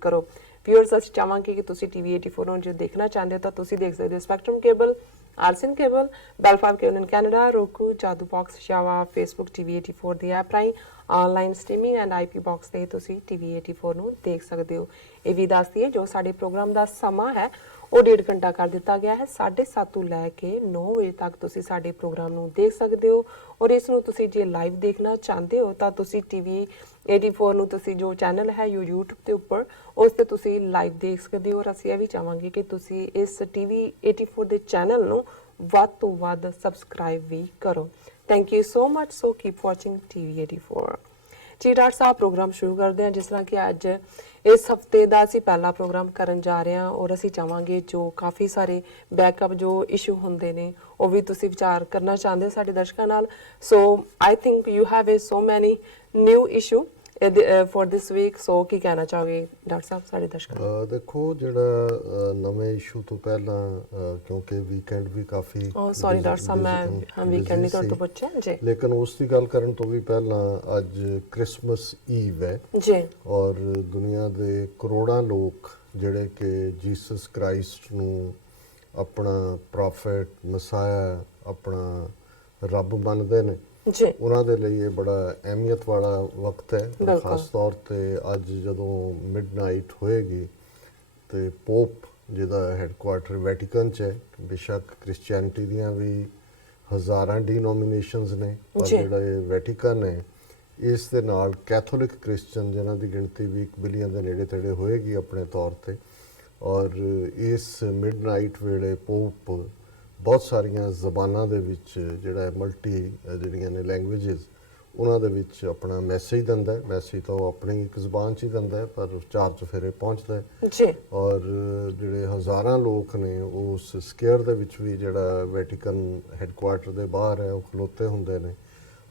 ਕਰੋ। ਵਿਊਅਰਸ ਅਸੀਂ ਚਾਹਾਂਗੇ ਕਿ ਤੁਸੀਂ ਟੀਵੀ 84 ਨੂੰ ਜੇ ਦੇਖਣਾ ਚਾਹੁੰਦੇ ਹੋ ਤਾਂ ਤੁਸੀਂ ਦੇਖ ਸਕਦੇ ਹੋ ਸਪੈਕਟਰਮ ਕੇਬਲ, ਆਰਸਨ cable, Bell 5 cable in Canada, roku, Jadoo box, ਸ਼ਾਵਾ, ਫੇਸਬੁੱਕ, ਟੀਵੀ 84 ਦੀ ਐਪ ਰਾਹੀਂ online streaming and IP box ਤੇ ਤੁਸੀਂ ਟੀਵੀ 84 ਨੂੰ ਦੇਖ ਸਕਦੇ ਹੋ। ਇਹ ਵੀ ਦੱਸ ਦਈਏ ਜੋ ਸਾਡੇ ਪ੍ਰੋਗਰਾਮ ਦਾ ਸਮਾਂ ਹੈ ਉਹ 1.5 ਘੰਟਾ ਕਰ ਦਿੱਤਾ ਗਿਆ ਹੈ। 7:30 ਤੋਂ ਲੈ ਕੇ 9 ਵਜੇ ਤੱਕ ਤੁਸੀਂ ਸਾਡੇ ਪ੍ਰੋਗਰਾਮ ਨੂੰ ਦੇਖ ਸਕਦੇ ਹੋ ਔਰ ਇਸ ਨੂੰ ਤੁਸੀਂ ਜੇ ਲਾਈਵ ਦੇਖਣਾ ਚਾਹੁੰਦੇ ਹੋ ਤਾਂ ਤੁਸੀਂ ਟੀਵੀ 84 ਨੂੰ ਤੁਸੀਂ ਜੋ ਚੈਨਲ ਹੈ YouTube ਦੇ ਉੱਪਰ ਉਸ ਤੇ ਤੁਸੀਂ ਲਾਈਵ ਦੇਖ ਸਕਦੇ ਹੋ। ਔਰ ਅਸੀਂ ਇਹ ਵੀ ਚਾਹਾਂਗੇ ਕਿ ਤੁਸੀਂ ਇਸ ਟੀਵੀ 84 ਦੇ ਚੈਨਲ ਨੂੰ ਵੱਧ ਤੋਂ ਵੱਧ ਸਬਸਕ੍ਰਾਈਬ ਵੀ ਕਰੋ। Thank you so much. So keep watching TV 84। ਜੀ ਡਾਕਟਰ ਸਾਹਿਬ ਪ੍ਰੋਗਰਾਮ ਸ਼ੁਰੂ ਕਰਦੇ ਹਾਂ। ਜਿਸ ਤਰ੍ਹਾਂ ਕਿ ਅੱਜ ਇਸ ਹਫਤੇ ਦਾ ਅਸੀਂ ਪਹਿਲਾ ਪ੍ਰੋਗਰਾਮ ਕਰਨ ਜਾ ਰਹੇ ਹਾਂ ਔਰ ਅਸੀਂ ਚਾਹਾਂਗੇ ਜੋ ਕਾਫੀ ਸਾਰੇ ਬੈਕਅਪ ਜੋ ਇਸ਼ੂ ਹੁੰਦੇ ਨੇ ਉਹ ਵੀ ਤੁਸੀਂ ਵਿਚਾਰ ਕਰਨਾ ਚਾਹੁੰਦੇ ਹੋ ਸਾਡੇ ਦਰਸ਼ਕਾਂ ਨਾਲ। So I think you have so many new issue for this week. So की कहना चाहोगे डॉक्टर साहब साढ़े दर्शकों ਨੂੰ? देखो ਜਿਹੜਾ ਨਵੇਂ ਇਸ਼ੂ ਤੋਂ ਪਹਿਲਾਂ ਕਿਉਂਕਿ ਵੀਕਐਂਡ ਵੀ ਕਾਫੀ ਸੌਰੀ ਡਾਕਟਰ ਸਾਹਿਬ ਮੈਂ ਵੀਕਐਂਡ ਨਹੀਂ ਤੁਹਾਡੇ ਤੋਂ ਪੁੱਛਿਆ ਜੀ, ਲੇਕਿਨ ਉਸ ਦੀ ਗੱਲ ਕਰਨ ਤੋਂ ਵੀ ਪਹਿਲਾਂ ਅੱਜ ਕ੍ਰਿਸਮਸ ਈਵ ਹੈ ਜੀ ਔਰ ਦੁਨੀਆ ਦੇ ਕਰੋੜਾਂ ਲੋਕ ਜਿਹੜੇ ਕਿ ਜੀਸਸ ਕ੍ਰਾਈਸਟ ਨੂੰ ਆਪਣਾ ਪ੍ਰੋਫੈਟ ਮਸਾਇਆ ਆਪਣਾ ਰੱਬ ਮੰਨਦੇ ਨੇ ਜੀ, ਉਹਨਾਂ ਦੇ ਲਈ ਇਹ ਬੜਾ ਅਹਿਮੀਅਤ ਵਾਲਾ ਵਕਤ ਹੈ। ਖਾਸ ਤੌਰ ਤੇ ਅੱਜ ਜਦੋਂ ਮਿਡਨਾਈਟ ਹੋਏਗੀ ਤੇ ਪੋਪ ਜਿਹਦਾ ਹੈੱਡਕੁਆਰਟਰ ਵੈਟੀਕਨ 'ਚ ਹੈ, ਬੇਸ਼ੱਕ ਕ੍ਰਿਸਚੀਅਨਿਟੀ ਦੀਆਂ ਵੀ ਹਜ਼ਾਰਾਂ ਡਿਨੋਮੀਨੇਸ਼ਨਸ ਨੇ ਪਰ ਜਿਹੜਾ ਇਹ ਵੈਟੀਕਨ ਹੈ ਇਸ ਦੇ ਨਾਲ ਕੈਥੋਲਿਕ ਕ੍ਰਿਸਚਨ ਜਿਨ੍ਹਾਂ ਦੀ ਗਿਣਤੀ ਵੀ 1 ਬਿਲੀਅਨ ਦੇ ਨੇੜੇ ਤੇੜੇ ਹੋਏਗੀ ਆਪਣੇ ਤੌਰ ਤੇ। ਔਰ ਇਸ ਮਿਡਨਾਈਟ ਵੇਲੇ ਪੋਪ ਬਹੁਤ ਸਾਰੀਆਂ ਜ਼ਬਾਨਾਂ ਦੇ ਵਿੱਚ ਜਿਹੜਾ ਮਲਟੀ ਜਿਹੜੀਆਂ ਨੇ ਲੈਂਗੁਏਜਿਸ ਉਹਨਾਂ ਦੇ ਵਿੱਚ ਆਪਣਾ ਮੈਸੇਜ ਦਿੰਦਾ ਹੈ। ਮੈਸੇਜ ਤਾਂ ਉਹ ਆਪਣੀ ਇੱਕ ਜ਼ਬਾਨ 'ਚ ਹੀ ਦਿੰਦਾ ਹੈ ਪਰ ਚਾਰ ਚੁਫੇਰੇ ਪਹੁੰਚਦਾ ਹੈ ਜੀ। ਔਰ ਜਿਹੜੇ ਹਜ਼ਾਰਾਂ ਲੋਕ ਨੇ ਉਸ ਸਕੇਅਰ ਦੇ ਵਿੱਚ ਵੀ ਜਿਹੜਾ ਵੈਟੀਕਨ ਹੈੱਡਕੁਆਰਟਰ ਦੇ ਬਾਹਰ ਹੈ ਉਹ ਖਲੋਤੇ ਹੁੰਦੇ ਨੇ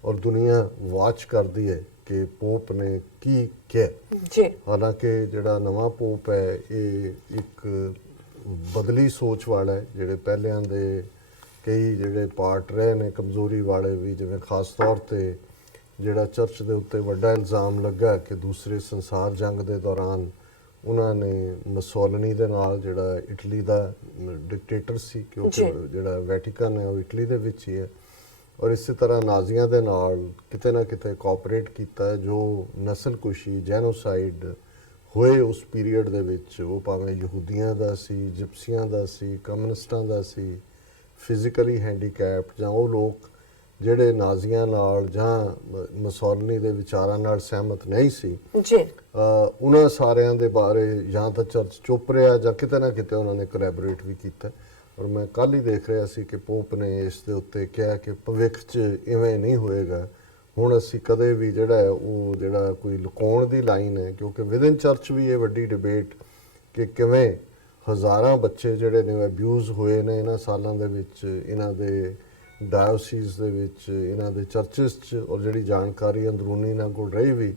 ਔਰ ਦੁਨੀਆ ਵਾਚ ਕਰਦੀ ਹੈ ਕਿ ਪੋਪ ਨੇ ਕੀ ਕਿਹਾ ਜੀ। ਹਾਲਾਂਕਿ ਜਿਹੜਾ ਨਵਾਂ ਪੋਪ ਹੈ ਇਹ ਇੱਕ ਬਦਲੀ ਸੋਚ ਵਾਲਾ ਹੈ। ਜਿਹੜੇ ਪਹਿਲਿਆਂ ਦੇ ਕਈ ਜਿਹੜੇ ਪਾਰਟ ਰਹੇ ਨੇ ਕਮਜ਼ੋਰੀ ਵਾਲੇ ਵੀ, ਜਿਵੇਂ ਖਾਸ ਤੌਰ ਤੇ ਜਿਹੜਾ ਚਰਚ ਦੇ ਉੱਤੇ ਵੱਡਾ ਇਲਜ਼ਾਮ ਲੱਗਾ ਕਿ ਦੂਸਰੇ ਸੰਸਾਰ ਜੰਗ ਦੇ ਦੌਰਾਨ ਉਹਨਾਂ ਨੇ ਮਸੋਲਨੀ ਦੇ ਨਾਲ ਜਿਹੜਾ ਇਟਲੀ ਦਾ ਡਿਕਟੇਟਰ ਸੀ ਕਿਉਂਕਿ ਜਿਹੜਾ ਵੈਟੀਕਨ ਹੈ ਉਹ ਇਟਲੀ ਦੇ ਵਿੱਚ ਹੀ ਹੈ ਔਰ ਇਸੇ ਤਰ੍ਹਾਂ ਨਾਜ਼ੀਆਂ ਦੇ ਨਾਲ ਕਿਤੇ ਨਾ ਕਿਤੇ ਕੋਆਪਰੇਟ ਕੀਤਾ ਜੋ ਨਸਲਕੁਸ਼ੀ ਜੈਨੋਸਾਈਡ ਹੋਏ ਉਸ ਪੀਰੀਅਡ ਦੇ ਵਿੱਚ। ਉਹ ਭਾਵੇਂ ਯਹੂਦੀਆਂ ਦਾ ਸੀ, ਜਿਪਸੀਆਂ ਦਾ ਸੀ, ਕਮਿਊਨਿਸਟਾਂ ਦਾ ਸੀ, ਫਿਜ਼ੀਕਲੀ ਹੈਂਡੀਕੈਪਡ ਜਾਂ ਉਹ ਲੋਕ ਜਿਹੜੇ ਨਾਜ਼ੀਆਂ ਨਾਲ ਜਾਂ ਮਸੋਲਨੀ ਦੇ ਵਿਚਾਰਾਂ ਨਾਲ ਸਹਿਮਤ ਨਹੀਂ ਸੀ ਜੀ, ਉਹਨਾਂ ਸਾਰਿਆਂ ਦੇ ਬਾਰੇ ਜਾਂ ਤਾਂ ਚਰਚ ਚੁੱਪ ਰਿਹਾ ਜਾਂ ਕਿਤੇ ਨਾ ਕਿਤੇ ਉਹਨਾਂ ਨੇ ਕੋਲੈਬੋਰੇਟ ਵੀ ਕੀਤਾ। ਔਰ ਮੈਂ ਕੱਲ੍ਹ ਹੀ ਦੇਖ ਰਿਹਾ ਸੀ ਕਿ ਪੋਪ ਨੇ ਇਸ ਦੇ ਉੱਤੇ ਕਿਹਾ ਕਿ ਭਵਿੱਖ 'ਚ ਇਵੇਂ ਨਹੀਂ ਹੋਏਗਾ। ਹੁਣ ਅਸੀਂ ਕਦੇ ਵੀ ਜਿਹੜਾ ਹੈ ਉਹ ਜਿਹੜਾ ਕੋਈ ਲੁਕਾਉਣ ਦੀ ਲਾਈਨ ਹੈ ਕਿਉਂਕਿ ਵਿਦਨ ਚਰਚ ਵੀ ਇਹ ਵੱਡੀ ਡਿਬੇਟ ਕਿ ਕਿਵੇਂ ਹਜ਼ਾਰਾਂ ਬੱਚੇ ਜਿਹੜੇ ਨੇ ਅਬਿਊਜ਼ ਹੋਏ ਨੇ ਇਹਨਾਂ ਸਾਲਾਂ ਦੇ ਵਿੱਚ ਇਹਨਾਂ ਦੇ ਡਾਇਓਸੀਸ ਦੇ ਵਿੱਚ ਇਹਨਾਂ ਦੇ ਚਰਚਿਸ 'ਚ ਔਰ ਜਿਹੜੀ ਜਾਣਕਾਰੀ ਅੰਦਰੂਨੀ ਇਹਨਾਂ ਕੋਲ ਰਹੀ ਵੀ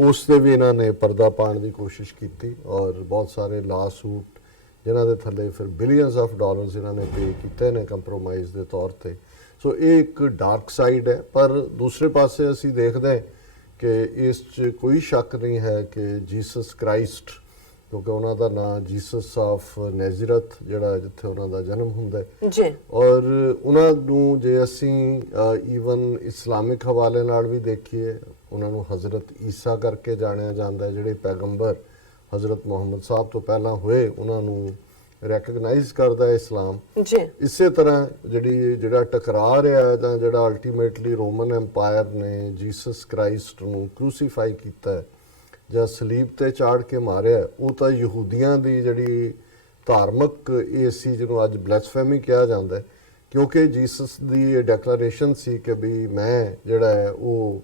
ਉਸ ਤੇ ਵੀ ਇਹਨਾਂ ਨੇ ਪਰਦਾ ਪਾਉਣ ਦੀ ਕੋਸ਼ਿਸ਼ ਕੀਤੀ ਔਰ ਬਹੁਤ ਸਾਰੇ ਲਾ ਸੂਟ ਜਿਨ੍ਹਾਂ ਦੇ ਥੱਲੇ ਫਿਰ ਬਿਲੀਅਨਸ ਆਫ ਡਾਲਰਸ ਇਹਨਾਂ ਨੇ ਪੇ ਕੀਤੇ ਨੇ ਕੰਪਰੋਮਾਈਜ਼ ਦੇ ਤੌਰ ਤੇ। ਸੋ ਇਹ ਇੱਕ ਡਾਰਕ ਸਾਈਡ ਹੈ ਪਰ ਦੂਸਰੇ ਪਾਸੇ ਅਸੀਂ ਦੇਖਦੇ ਹਾਂ ਕਿ ਇਸ 'ਚ ਕੋਈ ਸ਼ੱਕ ਨਹੀਂ ਹੈ ਕਿ ਜੀਸਸ ਕ੍ਰਾਈਸਟ ਕਿਉਂਕਿ ਉਹਨਾਂ ਦਾ ਨਾਂ ਜੀਸਸ ਆਫ ਨੈਜ਼ਰਤ ਜਿਹੜਾ ਜਿੱਥੇ ਉਹਨਾਂ ਦਾ ਜਨਮ ਹੁੰਦਾ ਹੈ ਜੀ ਔਰ ਉਹਨਾਂ ਨੂੰ ਜੇ ਅਸੀਂ ਈਵਨ ਇਸਲਾਮਿਕ ਹਵਾਲੇ ਨਾਲ ਵੀ ਦੇਖੀਏ ਉਹਨਾਂ ਨੂੰ ਹਜ਼ਰਤ ਈਸਾ ਕਰਕੇ ਜਾਣਿਆ ਜਾਂਦਾ ਹੈ ਜਿਹੜੇ ਪੈਗੰਬਰ ਹਜ਼ਰਤ ਮੁਹੰਮਦ ਸਾਹਿਬ ਤੋਂ ਪਹਿਲਾਂ ਹੋਏ ਉਹਨਾਂ ਨੂੰ ਰੈਕਗਨਾਈਜ਼ ਕਰਦਾ ਹੈ ਇਸਲਾਮ ਜੀ। ਇਸੇ ਤਰ੍ਹਾਂ ਜਿਹੜਾ ਟਕਰਾ ਰਿਹਾ ਜਾਂ ਜਿਹੜਾ ਅਲਟੀਮੇਟਲੀ ਰੋਮਨ ਐਮਪਾਇਰ ਨੇ ਜੀਸਸ ਕ੍ਰਾਈਸਟ ਨੂੰ ਕਰੂਸੀਫਾਈ ਕੀਤਾ ਹੈ ਜਾਂ ਸਲੀਬ ਤੇ ਚਾੜ ਕੇ ਮਾਰਿਆ, ਉਹ ਤਾਂ ਯਹੂਦੀਆਂ ਦੀ ਜਿਹੜੀ ਧਾਰਮਿਕ ਇਹ ਸੀ ਜਿਹਨੂੰ ਅੱਜ ਬਲੈਸਫੇਮੀ ਕਿਹਾ ਜਾਂਦਾ ਹੈ, ਕਿਉਂਕਿ ਜੀਸਸ ਦੀ ਇਹ ਡੈਕਲੇਰੇਸ਼ਨ ਸੀ ਕਿ ਵੀ ਮੈਂ ਜਿਹੜਾ ਹੈ ਉਹ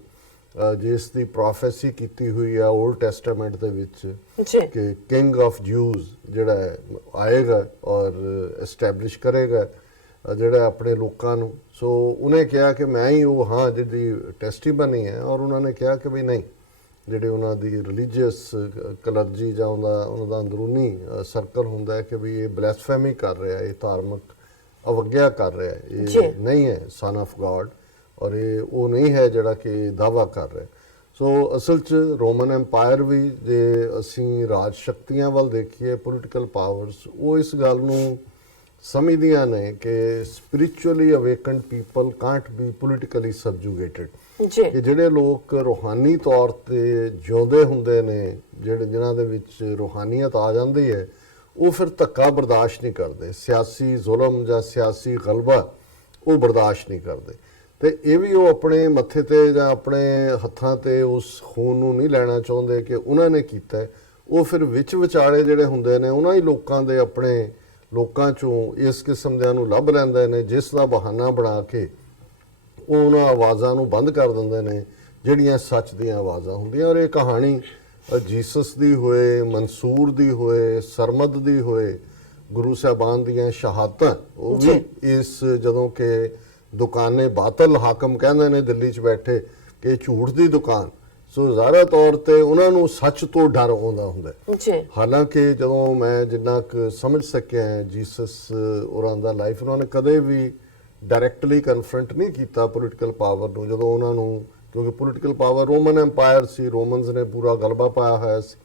ਜਿਸ ਦੀ ਪ੍ਰੋਫੈਸੀ ਕੀਤੀ ਹੋਈ ਆ ਓਲਡ ਟੈਸਟਾਮੈਂਟ ਦੇ ਵਿੱਚ ਕਿ ਕਿੰਗ ਆਫ ਜੂਜ਼ ਜਿਹੜਾ ਹੈ ਆਏਗਾ ਔਰ ਐਸਟੈਬਲਿਸ਼ ਕਰੇਗਾ ਜਿਹੜਾ ਆਪਣੇ ਲੋਕਾਂ ਨੂੰ। ਸੋ ਉਹਨੇ ਕਿਹਾ ਕਿ ਮੈਂ ਹੀ ਉਹ ਹਾਂ ਜਿਹਦੀ ਟੈਸਟੀਮਨੀ ਹੈ, ਔਰ ਉਹਨਾਂ ਨੇ ਕਿਹਾ ਕਿ ਵੀ ਨਹੀਂ, ਜਿਹੜੇ ਉਹਨਾਂ ਦੀ ਰਿਲੀਜੀਅਸ ਕਲਰਜੀ ਜਾਂ ਉਹਨਾਂ ਦਾ ਅੰਦਰੂਨੀ ਸਰਕਲ ਹੁੰਦਾ ਹੈ ਕਿ ਵੀ ਇਹ ਬਲੈਸਫੇਮੀ ਕਰ ਰਿਹਾ, ਇਹ ਧਾਰਮਿਕ ਅਵਗਿਆ ਕਰ ਰਿਹਾ, ਇਹ ਨਹੀਂ ਹੈ ਸਨ ਆਫ ਗॉड, ਔਰ ਇਹ ਉਹ ਨਹੀਂ ਹੈ ਜਿਹੜਾ ਕਿ ਦਾਵਾ ਕਰ ਰਿਹਾ। ਸੋ ਅਸਲ 'ਚ ਰੋਮਨ ਐਮਪਾਇਰ ਵੀ ਜੇ ਅਸੀਂ ਰਾਜ ਸ਼ਕਤੀਆਂ ਵੱਲ ਦੇਖੀਏ, ਪੋਲੀਟੀਕਲ ਪਾਵਰਸ, ਉਹ ਇਸ ਗੱਲ ਨੂੰ ਸਮਝਦੀਆਂ ਨੇ ਕਿ spiritually awakened people can't be politically subjugated, ਕਿ ਜਿਹੜੇ ਲੋਕ ਰੂਹਾਨੀ ਤੌਰ ਤੇ ਜਿਉਂਦੇ ਹੁੰਦੇ ਨੇ, ਜਿਨ੍ਹਾਂ ਦੇ ਵਿੱਚ ਰੂਹਾਨੀਅਤ ਆ ਜਾਂਦੀ ਹੈ, ਉਹ ਫਿਰ ਧੱਕਾ ਬਰਦਾਸ਼ਤ ਨਹੀਂ ਕਰਦੇ, ਸਿਆਸੀ ਜ਼ੁਲਮ ਜਾਂ ਸਿਆਸੀ ਗਲਬਾ ਉਹ ਬਰਦਾਸ਼ਤ ਨਹੀਂ ਕਰਦੇ। ਤੇ ਇਹ ਵੀ ਉਹ ਆਪਣੇ ਮੱਥੇ ਤੇ ਜਾਂ ਆਪਣੇ ਹੱਥਾਂ ਤੇ ਉਸ ਖੂਨ ਨੂੰ ਨਹੀਂ ਲੈਣਾ ਚਾਹੁੰਦੇ ਕਿ ਉਹਨਾਂ ਨੇ ਕੀਤਾ। ਉਹ ਫਿਰ ਵਿੱਚ ਵਿਚਾਲੇ ਜਿਹੜੇ ਹੁੰਦੇ ਨੇ ਉਹਨਾਂ ਹੀ ਲੋਕਾਂ ਦੇ ਆਪਣੇ ਲੋਕਾਂ ਚੋਂ ਇਸ ਕਿਸਮ ਦਿਆਂ ਨੂੰ ਲੱਭ ਲੈਂਦੇ ਨੇ, ਜਿਸ ਦਾ ਬਹਾਨਾ ਬਣਾ ਕੇ ਉਹ ਉਹਨਾਂ ਆਵਾਜ਼ਾਂ ਨੂੰ ਬੰਦ ਕਰ ਦਿੰਦੇ ਨੇ ਜਿਹੜੀਆਂ ਸੱਚ ਦੀਆਂ ਆਵਾਜ਼ਾਂ ਹੁੰਦੀਆਂ। ਔਰ ਇਹ ਕਹਾਣੀ ਜੀਸਸ ਦੀ ਹੋਏ, ਮਨਸੂਰ ਦੀ ਹੋਏ, ਸਰਮਦ ਦੀ ਹੋਏ, ਗੁਰੂ ਸਾਹਿਬਾਨ ਦੀਆਂ ਸ਼ਹਾਦਤਾਂ, ਉਹ ਵੀ ਇਸ ਜਦੋਂ ਕਿ ਦੁਕਾਨੇ ਬਾਤਲ ਹਾਕਮ ਕਹਿੰਦੇ ਨੇ ਦਿੱਲੀ 'ਚ ਬੈਠੇ ਕਿ ਝੂਠ ਦੀ ਦੁਕਾਨ, ਸੋ ਜ਼ਾਹਿਰ ਤੌਰ ਤੇ ਉਹਨਾਂ ਨੂੰ ਸੱਚ ਤੋਂ ਡਰ ਆਉਂਦਾ ਹੁੰਦਾ। ਹਾਲਾਂਕਿ ਜਦੋਂ ਮੈਂ ਜਿੰਨਾ ਕੁ ਸਮਝ ਸਕਿਆ ਜੀਸਸ ਉਹਨਾਂ ਦਾ ਲਾਈਫ, ਉਹਨਾਂ ਨੇ ਕਦੇ ਵੀ ਡਾਇਰੈਕਟਲੀ ਕਨਫਰੰਟ ਨਹੀਂ ਕੀਤਾ ਪੋਲੀਟੀਕਲ ਪਾਵਰ ਨੂੰ, ਜਦੋਂ ਉਹਨਾਂ ਨੂੰ, ਕਿਉਂਕਿ ਪੋਲੀਟੀਕਲ ਪਾਵਰ ਰੋਮਨ ਐਮਪਾਇਰ ਸੀ, ਰੋਮਨਸ ਨੇ ਪੂਰਾ ਗਲਬਾ ਪਾਇਆ ਹੋਇਆ ਸੀ।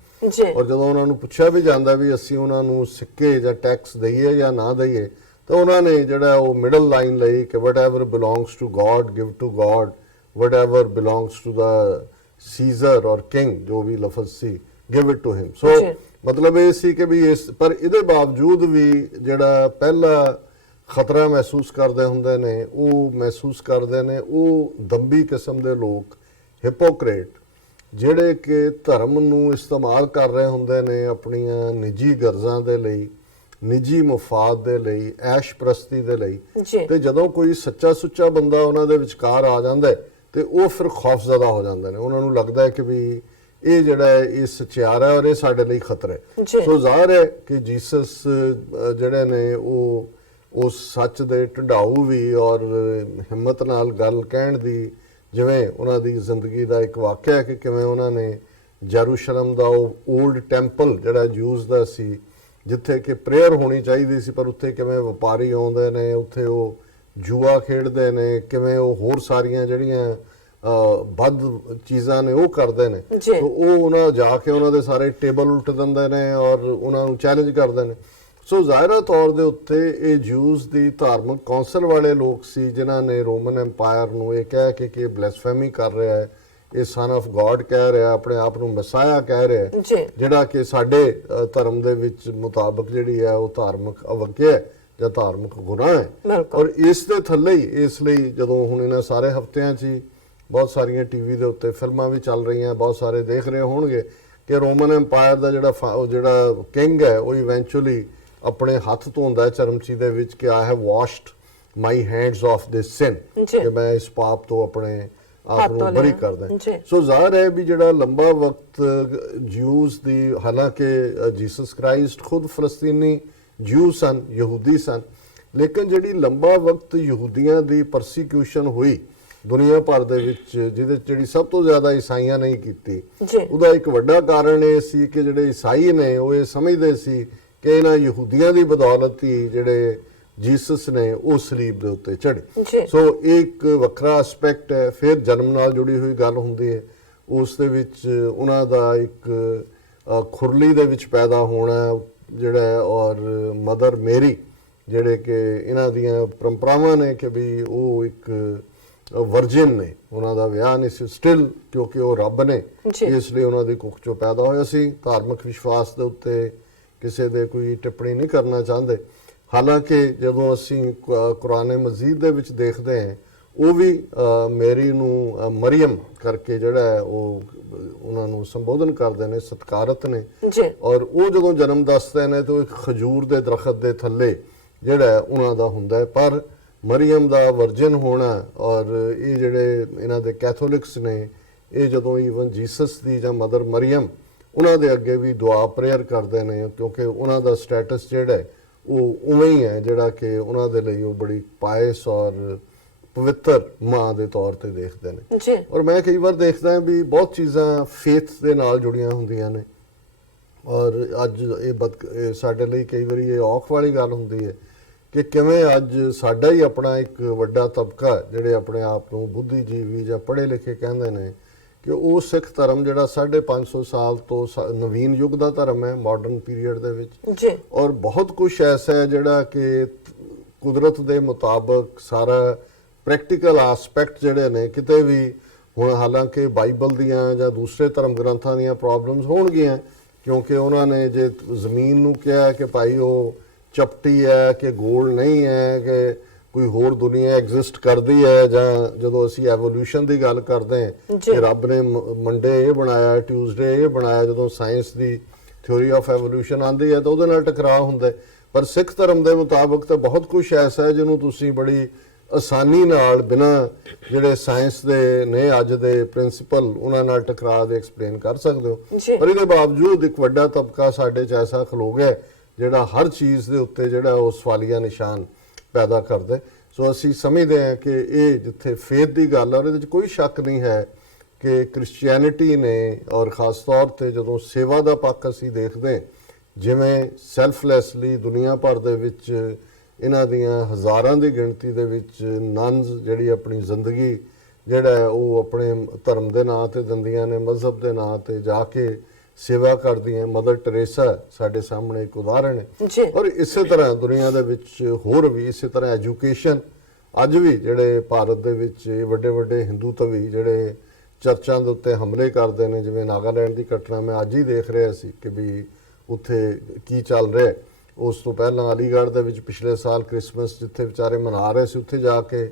ਔਰ ਜਦੋਂ ਉਹਨਾਂ ਨੂੰ ਪੁੱਛਿਆ ਵੀ ਜਾਂਦਾ ਵੀ ਅਸੀਂ ਉਹਨਾਂ ਨੂੰ ਸਿੱਕੇ ਜਾਂ ਟੈਕਸ ਦਈਏ ਜਾਂ ਨਾ ਦਈਏ, ਤਾਂ ਉਹਨਾਂ ਨੇ ਜਿਹੜਾ ਉਹ ਮਿਡਲ ਲਾਈਨ ਲਈ ਕਿ whatever belongs to God give to God, whatever belongs to the Caesar or king, ਜੋ ਵੀ ਲਫ਼ਜ਼ ਸੀ, give it to him. So ਮਤਲਬ ਇਹ ਸੀ ਕਿ ਵੀ ਇਸ, ਪਰ ਇਹਦੇ ਬਾਵਜੂਦ ਵੀ ਜਿਹੜਾ ਪਹਿਲਾ ਖਤਰਾ ਮਹਿਸੂਸ ਕਰਦੇ ਹੁੰਦੇ ਨੇ, ਉਹ ਮਹਿਸੂਸ ਕਰਦੇ ਨੇ ਉਹ ਦੰਭੀ ਕਿਸਮ ਦੇ ਲੋਕ, ਹਿਪੋਕਰੇਟ, ਜਿਹੜੇ ਕਿ ਧਰਮ ਨੂੰ ਇਸਤੇਮਾਲ ਕਰ ਰਹੇ ਹੁੰਦੇ ਨੇ ਆਪਣੀਆਂ ਨਿੱਜੀ ਗਰਜ਼ਾਂ ਦੇ ਲਈ, ਨਿੱਜੀ ਮੁਫਾਦ ਦੇ ਲਈ, ਐਸ਼ ਪ੍ਰਸਤੀ ਦੇ ਲਈ। ਤੇ ਜਦੋਂ ਕੋਈ ਸੱਚਾ ਸੁੱਚਾ ਬੰਦਾ ਉਹਨਾਂ ਦੇ ਵਿਚਕਾਰ ਆ ਜਾਂਦਾ ਤੇ ਉਹ ਫਿਰ ਖੌਫਜ਼ਦਾ ਹੋ ਜਾਂਦੇ ਨੇ, ਉਹਨਾਂ ਨੂੰ ਲੱਗਦਾ ਹੈ ਕਿ ਵੀ ਇਹ ਜਿਹੜਾ ਹੈ ਇਹ ਸੱਚਿਆਰ ਹੈ ਔਰ ਇਹ ਸਾਡੇ ਲਈ ਖਤਰਾ ਹੈ। ਸੋ ਜ਼ਾਹਿਰ ਹੈ ਕਿ ਜੀਸਸ ਜਿਹੜੇ ਨੇ ਉਹ ਉਸ ਸੱਚ ਦੇ ਢੰਡਾਊ ਵੀ ਔਰ ਹਿੰਮਤ ਨਾਲ ਗੱਲ ਕਹਿਣ ਦੀ, ਜਿਵੇਂ ਉਹਨਾਂ ਦੀ ਜ਼ਿੰਦਗੀ ਦਾ ਇੱਕ ਵਾਕਿਆ ਹੈ ਕਿ ਕਿਵੇਂ ਉਹਨਾਂ ਨੇ ਜੈਰੂਸ਼ਲਮ ਦਾ ਉਹ ਓਲਡ ਟੈਂਪਲ ਜਿਹੜਾ ਜੂਸ ਦਾ ਸੀ, ਜਿੱਥੇ ਕਿ ਪ੍ਰੇਅਰ ਹੋਣੀ ਚਾਹੀਦੀ ਸੀ, ਪਰ ਉੱਥੇ ਕਿਵੇਂ ਵਪਾਰੀ ਆਉਂਦੇ ਨੇ, ਉੱਥੇ ਉਹ ਜੂਆ ਖੇਡਦੇ ਨੇ, ਕਿਵੇਂ ਉਹ ਹੋਰ ਸਾਰੀਆਂ ਜਿਹੜੀਆਂ ਬਦ ਚੀਜ਼ਾਂ ਨੇ ਉਹ ਕਰਦੇ ਨੇ। ਸੋ ਉਹ ਉਹਨਾਂ ਜਾ ਕੇ ਉਹਨਾਂ ਦੇ ਸਾਰੇ ਟੇਬਲ ਉਲਟ ਦਿੰਦੇ ਨੇ ਔਰ ਉਹਨਾਂ ਨੂੰ ਚੈਲੰਜ ਕਰਦੇ ਨੇ। ਸੋ ਜ਼ਾਹਿਰਾ ਤੌਰ ਦੇ ਉੱਤੇ ਇਹ ਜੂਸ ਦੀ ਧਾਰਮਿਕ ਕੌਂਸਲ ਵਾਲੇ ਲੋਕ ਸੀ ਜਿਨ੍ਹਾਂ ਨੇ ਰੋਮਨ ਐਮਪਾਇਰ ਨੂੰ ਇਹ ਕਹਿ ਕੇ ਕਿ ਬਲੈਸਫੇਮੀ ਕਰ ਰਿਹਾ ਹੈ, ਇਹ ਸਨ ਆਫ ਗॉड ਕਹਿ ਰਿਹਾ, ਆਪਣੇ ਆਪ ਨੂੰ ਮਸਾਇਆ ਕਹਿ ਰਿਹਾ, ਜਿਹੜਾ ਕਿ ਸਾਡੇ ਧਰਮ ਦੇ ਵਿੱਚ ਮੁਤਾਬਕ ਜਿਹੜੀ ਹੈ ਉਹ ਧਾਰਮਿਕ ਅਵਗਿਆ ਜਾਂ ਧਾਰਮਿਕ ਗੁਨਾਹ ਹੈ। ਔਰ ਇਸ ਦੇ ਥੱਲੇ ਹੀ, ਇਸ ਲਈ ਜਦੋਂ ਹੁਣ ਇਹਨਾਂ ਸਾਰੇ ਹਫ਼ਤਿਆਂ 'ਚ ਹੀ ਬਹੁਤ ਸਾਰੀਆਂ ਟੀਵੀ ਦੇ ਉੱਤੇ ਫਿਲਮਾਂ ਵੀ ਚੱਲ ਰਹੀਆਂ, ਬਹੁਤ ਸਾਰੇ ਦੇਖ ਰਹੇ ਹੋਣਗੇ ਕਿ ਰੋਮਨ ਐਮਪਾਇਰ ਦਾ ਜਿਹੜਾ ਕਿੰਗ ਹੈ ਉਹ ਇਵੈਂਚੁਅਲੀ ਆਪਣੇ ਹੱਥ ਧੋਂਦਾ ਹੈ ਚਰਮਚੀ ਦੇ ਵਿੱਚ ਕਿ I have washed my hands of this sin, ਕਿ ਮੈਂ ਇਸ ਪਾਪ ਤੋਂ ਆਪਣੇ ਆਪ ਨੂੰ ਬਰੀ ਕਰਦਾ। ਸੋ ਜ਼ਾਹਿਰ ਹੈ ਵੀ ਜਿਹੜਾ ਲੰਬਾ ਵਕਤ ਜਿਊਸ ਦੀ, ਹਾਲਾਂਕਿ ਜੀਸਸ ਕ੍ਰਾਈਸਟ ਖੁਦ ਫਲਸਤੀਨੀ ਜਿਊ ਸਨ, ਯਹੂਦੀ ਸਨ, ਲੇਕਿਨ ਜਿਹੜੀ ਲੰਬਾ ਵਕਤ ਯਹੂਦੀਆਂ ਦੀ ਪਰਸੀਕਿਊਸ਼ਨ ਹੋਈ ਦੁਨੀਆ ਭਰ ਦੇ ਵਿੱਚ, ਜਿਹਦੇ ਜਿਹੜੀ ਸਭ ਤੋਂ ਜ਼ਿਆਦਾ ਈਸਾਈਆਂ ਨੇ ਕੀਤੀ, ਉਹਦਾ ਇੱਕ ਵੱਡਾ ਕਾਰਨ ਇਹ ਸੀ ਕਿ ਜਿਹੜੇ ਈਸਾਈ ਨੇ ਉਹ ਇਹ ਸਮਝਦੇ ਸੀ ਕਿ ਇਹਨਾਂ ਯਹੂਦੀਆਂ ਦੀ ਬਦੌਲਤ ਹੀ ਜਿਹੜੇ ਜੀਸਸ ਨੇ ਉਹ ਸਲੀਬ ਦੇ ਉੱਤੇ ਚੜ੍ਹੇ। ਸੋ ਇੱਕ ਵੱਖਰਾ ਐਸਪੈਕਟ ਹੈ। ਫਿਰ ਜਨਮ ਨਾਲ ਜੁੜੀ ਹੋਈ ਗੱਲ ਹੁੰਦੀ ਹੈ, ਉਸ ਦੇ ਵਿੱਚ ਉਹਨਾਂ ਦਾ ਇੱਕ ਖੁਰਲੀ ਦੇ ਵਿੱਚ ਪੈਦਾ ਹੋਣਾ ਜਿਹੜਾ ਹੈ, ਔਰ ਮਦਰ ਮੇਰੀ ਜਿਹੜੇ ਕਿ ਇਹਨਾਂ ਦੀਆਂ ਪਰੰਪਰਾਵਾਂ ਨੇ ਕਿ ਵੀ ਉਹ ਇੱਕ ਵਰਜਨ ਨੇ, ਉਹਨਾਂ ਦਾ ਵਿਆਹ ਨਹੀਂ ਸੀ ਸਟਿਲ, ਕਿਉਂਕਿ ਉਹ ਰੱਬ ਨੇ, ਇਸ ਲਈ ਉਹਨਾਂ ਦੀ ਕੁੱਖ ਚੋਂ ਪੈਦਾ ਹੋਇਆ ਸੀ। ਧਾਰਮਿਕ ਵਿਸ਼ਵਾਸ ਦੇ ਉੱਤੇ ਕਿਸੇ ਦੇ ਕੋਈ ਟਿੱਪਣੀ ਨਹੀਂ ਕਰਨਾ ਚਾਹੁੰਦੇ। ਹਾਲਾਂਕਿ ਜਦੋਂ ਅਸੀਂ ਕੁਰਾਨ ਮਜੀਦ ਦੇ ਵਿੱਚ ਦੇਖਦੇ ਹਾਂ, ਉਹ ਵੀ ਮੈਰੀ ਨੂੰ ਮਰੀਮ ਕਰਕੇ ਜਿਹੜਾ ਹੈ ਉਹ ਉਹਨਾਂ ਨੂੰ ਸੰਬੋਧਨ ਕਰਦੇ ਨੇ, ਸਤਿਕਾਰਤ ਨੇ ਜੀ। ਔਰ ਉਹ ਜਦੋਂ ਜਨਮ ਦੱਸਦੇ ਨੇ ਤਾਂ ਇੱਕ ਖਜੂਰ ਦੇ ਦਰਖਤ ਦੇ ਥੱਲੇ ਜਿਹੜਾ ਹੈ ਉਹਨਾਂ ਦਾ ਹੁੰਦਾ ਹੈ। ਪਰ ਮਰੀਮ ਦਾ ਵਰਜਨ ਹੋਣਾ ਔਰ ਇਹ ਜਿਹੜੇ ਇਹਨਾਂ ਦੇ ਕੈਥੋਲਿਕਸ ਨੇ, ਇਹ ਜਦੋਂ ਈਵਨ ਜੀਸਸ ਦੀ ਜਾਂ ਮਦਰ ਮਰੀਮ ਉਹਨਾਂ ਦੇ ਅੱਗੇ ਵੀ ਦੁਆ ਪ੍ਰੇਅਰ ਕਰਦੇ ਨੇ, ਕਿਉਂਕਿ ਉਹਨਾਂ ਦਾ ਸਟੇਟਸ ਜਿਹੜਾ ਹੈ ਉਹ ਉਵੇਂ ਹੀ ਹੈ ਜਿਹੜਾ ਕਿ ਉਹਨਾਂ ਦੇ ਲਈ ਉਹ ਬੜੀ ਪਾਇਸ ਔਰ ਪਵਿੱਤਰ ਮਾਂ ਦੇ ਤੌਰ ਤੇ ਦੇਖਦੇ ਨੇ ਜੀ। ਔਰ ਮੈਂ ਕਈ ਵਾਰ ਦੇਖਦਾ ਹਾਂ ਵੀ ਬਹੁਤ ਚੀਜ਼ਾਂ ਫੇਥ ਦੇ ਨਾਲ ਜੁੜੀਆਂ ਹੁੰਦੀਆਂ ਨੇ ਔਰ ਅੱਜ ਇਹ ਸਾਡੇ ਲਈ ਕਈ ਵਾਰੀ ਇਹ ਔਖ ਵਾਲੀ ਗੱਲ ਹੁੰਦੀ ਹੈ ਕਿ ਕਿਵੇਂ ਅੱਜ ਸਾਡਾ ਹੀ ਆਪਣਾ ਇੱਕ ਵੱਡਾ ਤਬਕਾ ਜਿਹੜੇ ਆਪਣੇ ਆਪ ਨੂੰ ਬੁੱਧੀਜੀਵੀ ਜਾਂ ਪੜ੍ਹੇ ਲਿਖੇ ਕਹਿੰਦੇ ਨੇ ਕਿ ਉਹ ਸਿੱਖ ਧਰਮ ਜਿਹੜਾ 550 ਸਾਲ ਤੋਂ ਨਵੀਨ ਯੁੱਗ ਦਾ ਧਰਮ ਹੈ, ਮਾਡਰਨ ਪੀਰੀਅਡ ਦੇ ਵਿੱਚ ਜੀ। ਔਰ ਬਹੁਤ ਕੁਝ ਐਸਾ ਹੈ ਜਿਹੜਾ ਕਿ ਕੁਦਰਤ ਦੇ ਮੁਤਾਬਕ ਸਾਰਾ ਪ੍ਰੈਕਟੀਕਲ ਐਸਪੈਕਟ ਜਿਹੜੇ ਨੇ ਕਿਤੇ ਵੀ ਹੁਣ ਹਾਲਾਂਕਿ ਬਾਈਬਲ ਦੀਆਂ ਜਾਂ ਦੂਸਰੇ ਧਰਮ ਗ੍ਰੰਥਾਂ ਦੀਆਂ ਪ੍ਰੋਬਲਮਸ ਹੋਣਗੀਆਂ ਕਿਉਂਕਿ ਉਹਨਾਂ ਨੇ ਜੇ ਜ਼ਮੀਨ ਨੂੰ ਕਿਹਾ ਕਿ ਭਾਈ ਉਹ ਚਪਟੀ ਹੈ ਕਿ ਗੋਲ ਨਹੀਂ ਹੈ ਕਿ ਕੋਈ ਹੋਰ ਦੁਨੀਆ ਐਗਜ਼ਿਸਟ ਕਰਦੀ ਹੈ, ਜਾਂ ਜਦੋਂ ਅਸੀਂ ਐਵੋਲੂਸ਼ਨ ਦੀ ਗੱਲ ਕਰਦੇ ਹਾਂ ਕਿ ਰੱਬ ਨੇ ਮੰਡੇ ਇਹ ਬਣਾਇਆ, ਟਿਊਜ਼ਡੇ ਇਹ ਬਣਾਇਆ, ਜਦੋਂ science the theory of evolution ਆਉਂਦੀ ਹੈ ਤਾਂ ਉਹਦੇ ਨਾਲ ਟਕਰਾਅ ਹੁੰਦਾ। ਪਰ ਸਿੱਖ ਧਰਮ ਦੇ ਮੁਤਾਬਕ ਤਾਂ ਬਹੁਤ ਕੁਝ ਐਸਾ ਹੈ ਜਿਹਨੂੰ ਤੁਸੀਂ ਬੜੀ ਆਸਾਨੀ ਨਾਲ ਬਿਨਾਂ ਜਿਹੜੇ ਸਾਇੰਸ ਦੇ ਨੇ ਅੱਜ ਦੇ ਪ੍ਰਿੰਸੀਪਲ ਉਹਨਾਂ ਨਾਲ ਟਕਰਾਅ ਦੇ ਐਕਸਪਲੇਨ ਕਰ ਸਕਦੇ ਹੋ। ਪਰ ਇਹਦੇ ਬਾਵਜੂਦ ਇੱਕ ਵੱਡਾ ਤਬਕਾ ਸਾਡੇ 'ਚ ਐਸਾ ਖਲੋ ਗਿਆ ਜਿਹੜਾ ਹਰ ਚੀਜ਼ ਦੇ ਉੱਤੇ ਜਿਹੜਾ ਉਹ ਸਵਾਲੀਆ ਨਿਸ਼ਾਨ ਪੈਦਾ ਕਰਦਾ। ਸੋ ਅਸੀਂ ਸਮਝਦੇ ਹਾਂ ਕਿ ਇਹ ਜਿੱਥੇ ਫੇਥ ਦੀ ਗੱਲ ਹੈ ਉਹਦੇ 'ਚ ਕੋਈ ਸ਼ੱਕ ਨਹੀਂ ਹੈ ਕਿ ਕ੍ਰਿਸਚੀਅਨਿਟੀ ਨੇ ਔਰ ਖਾਸ ਤੌਰ ਤੇ ਜਦੋਂ ਸੇਵਾ ਦਾ ਪੱਖ ਅਸੀਂ ਦੇਖਦੇ ਜਿਵੇਂ ਸੈਲਫਲੈਸਲੀ ਦੁਨੀਆ ਭਰ ਦੇ ਵਿੱਚ ਇਹਨਾਂ ਦੀਆਂ ਹਜ਼ਾਰਾਂ ਦੀ ਗਿਣਤੀ ਦੇ ਵਿੱਚ ਨਨਸ ਜਿਹੜੀ ਆਪਣੀ ਜ਼ਿੰਦਗੀ ਜਿਹੜਾ ਹੈ ਉਹ ਆਪਣੇ ਧਰਮ ਦੇ ਨਾਂ ਤੇ ਦਿੰਦੀਆਂ ਨੇ, ਮਜ਼ਹਬ ਦੇ ਨਾਂ ਤੇ ਜਾ ਕੇ ਸੇਵਾ ਕਰਦੀਆਂ। ਮਦਰ ਟਰੇਸਾ ਸਾਡੇ ਸਾਹਮਣੇ ਇੱਕ ਉਦਾਹਰਣ ਹੈ ਔਰ ਇਸੇ ਤਰ੍ਹਾਂ ਦੁਨੀਆ ਦੇ ਵਿੱਚ ਹੋਰ ਵੀ ਇਸੇ ਤਰ੍ਹਾਂ ਐਜੂਕੇਸ਼ਨ ਅੱਜ ਵੀ ਜਿਹੜੇ ਭਾਰਤ ਦੇ ਵਿੱਚ ਵੱਡੇ ਵੱਡੇ ਹਿੰਦੂ ਧਵੀ ਜਿਹੜੇ ਚਰਚਾਂ ਦੇ ਉੱਤੇ ਹਮਲੇ ਕਰਦੇ ਨੇ, ਜਿਵੇਂ ਨਾਗਾਲੈਂਡ ਦੀ ਘਟਨਾ ਮੈਂ ਅੱਜ ਹੀ ਦੇਖ ਰਿਹਾ ਸੀ ਕਿ ਵੀ ਉੱਥੇ ਕੀ ਚੱਲ ਰਿਹਾ। ਉਸ ਤੋਂ ਪਹਿਲਾਂ ਅਲੀਗੜ੍ਹ ਦੇ ਵਿੱਚ ਪਿਛਲੇ ਸਾਲ ਕ੍ਰਿਸਮਸ ਜਿੱਥੇ ਵਿਚਾਰੇ ਮਨਾ ਰਹੇ ਸੀ ਉੱਥੇ ਜਾ ਕੇ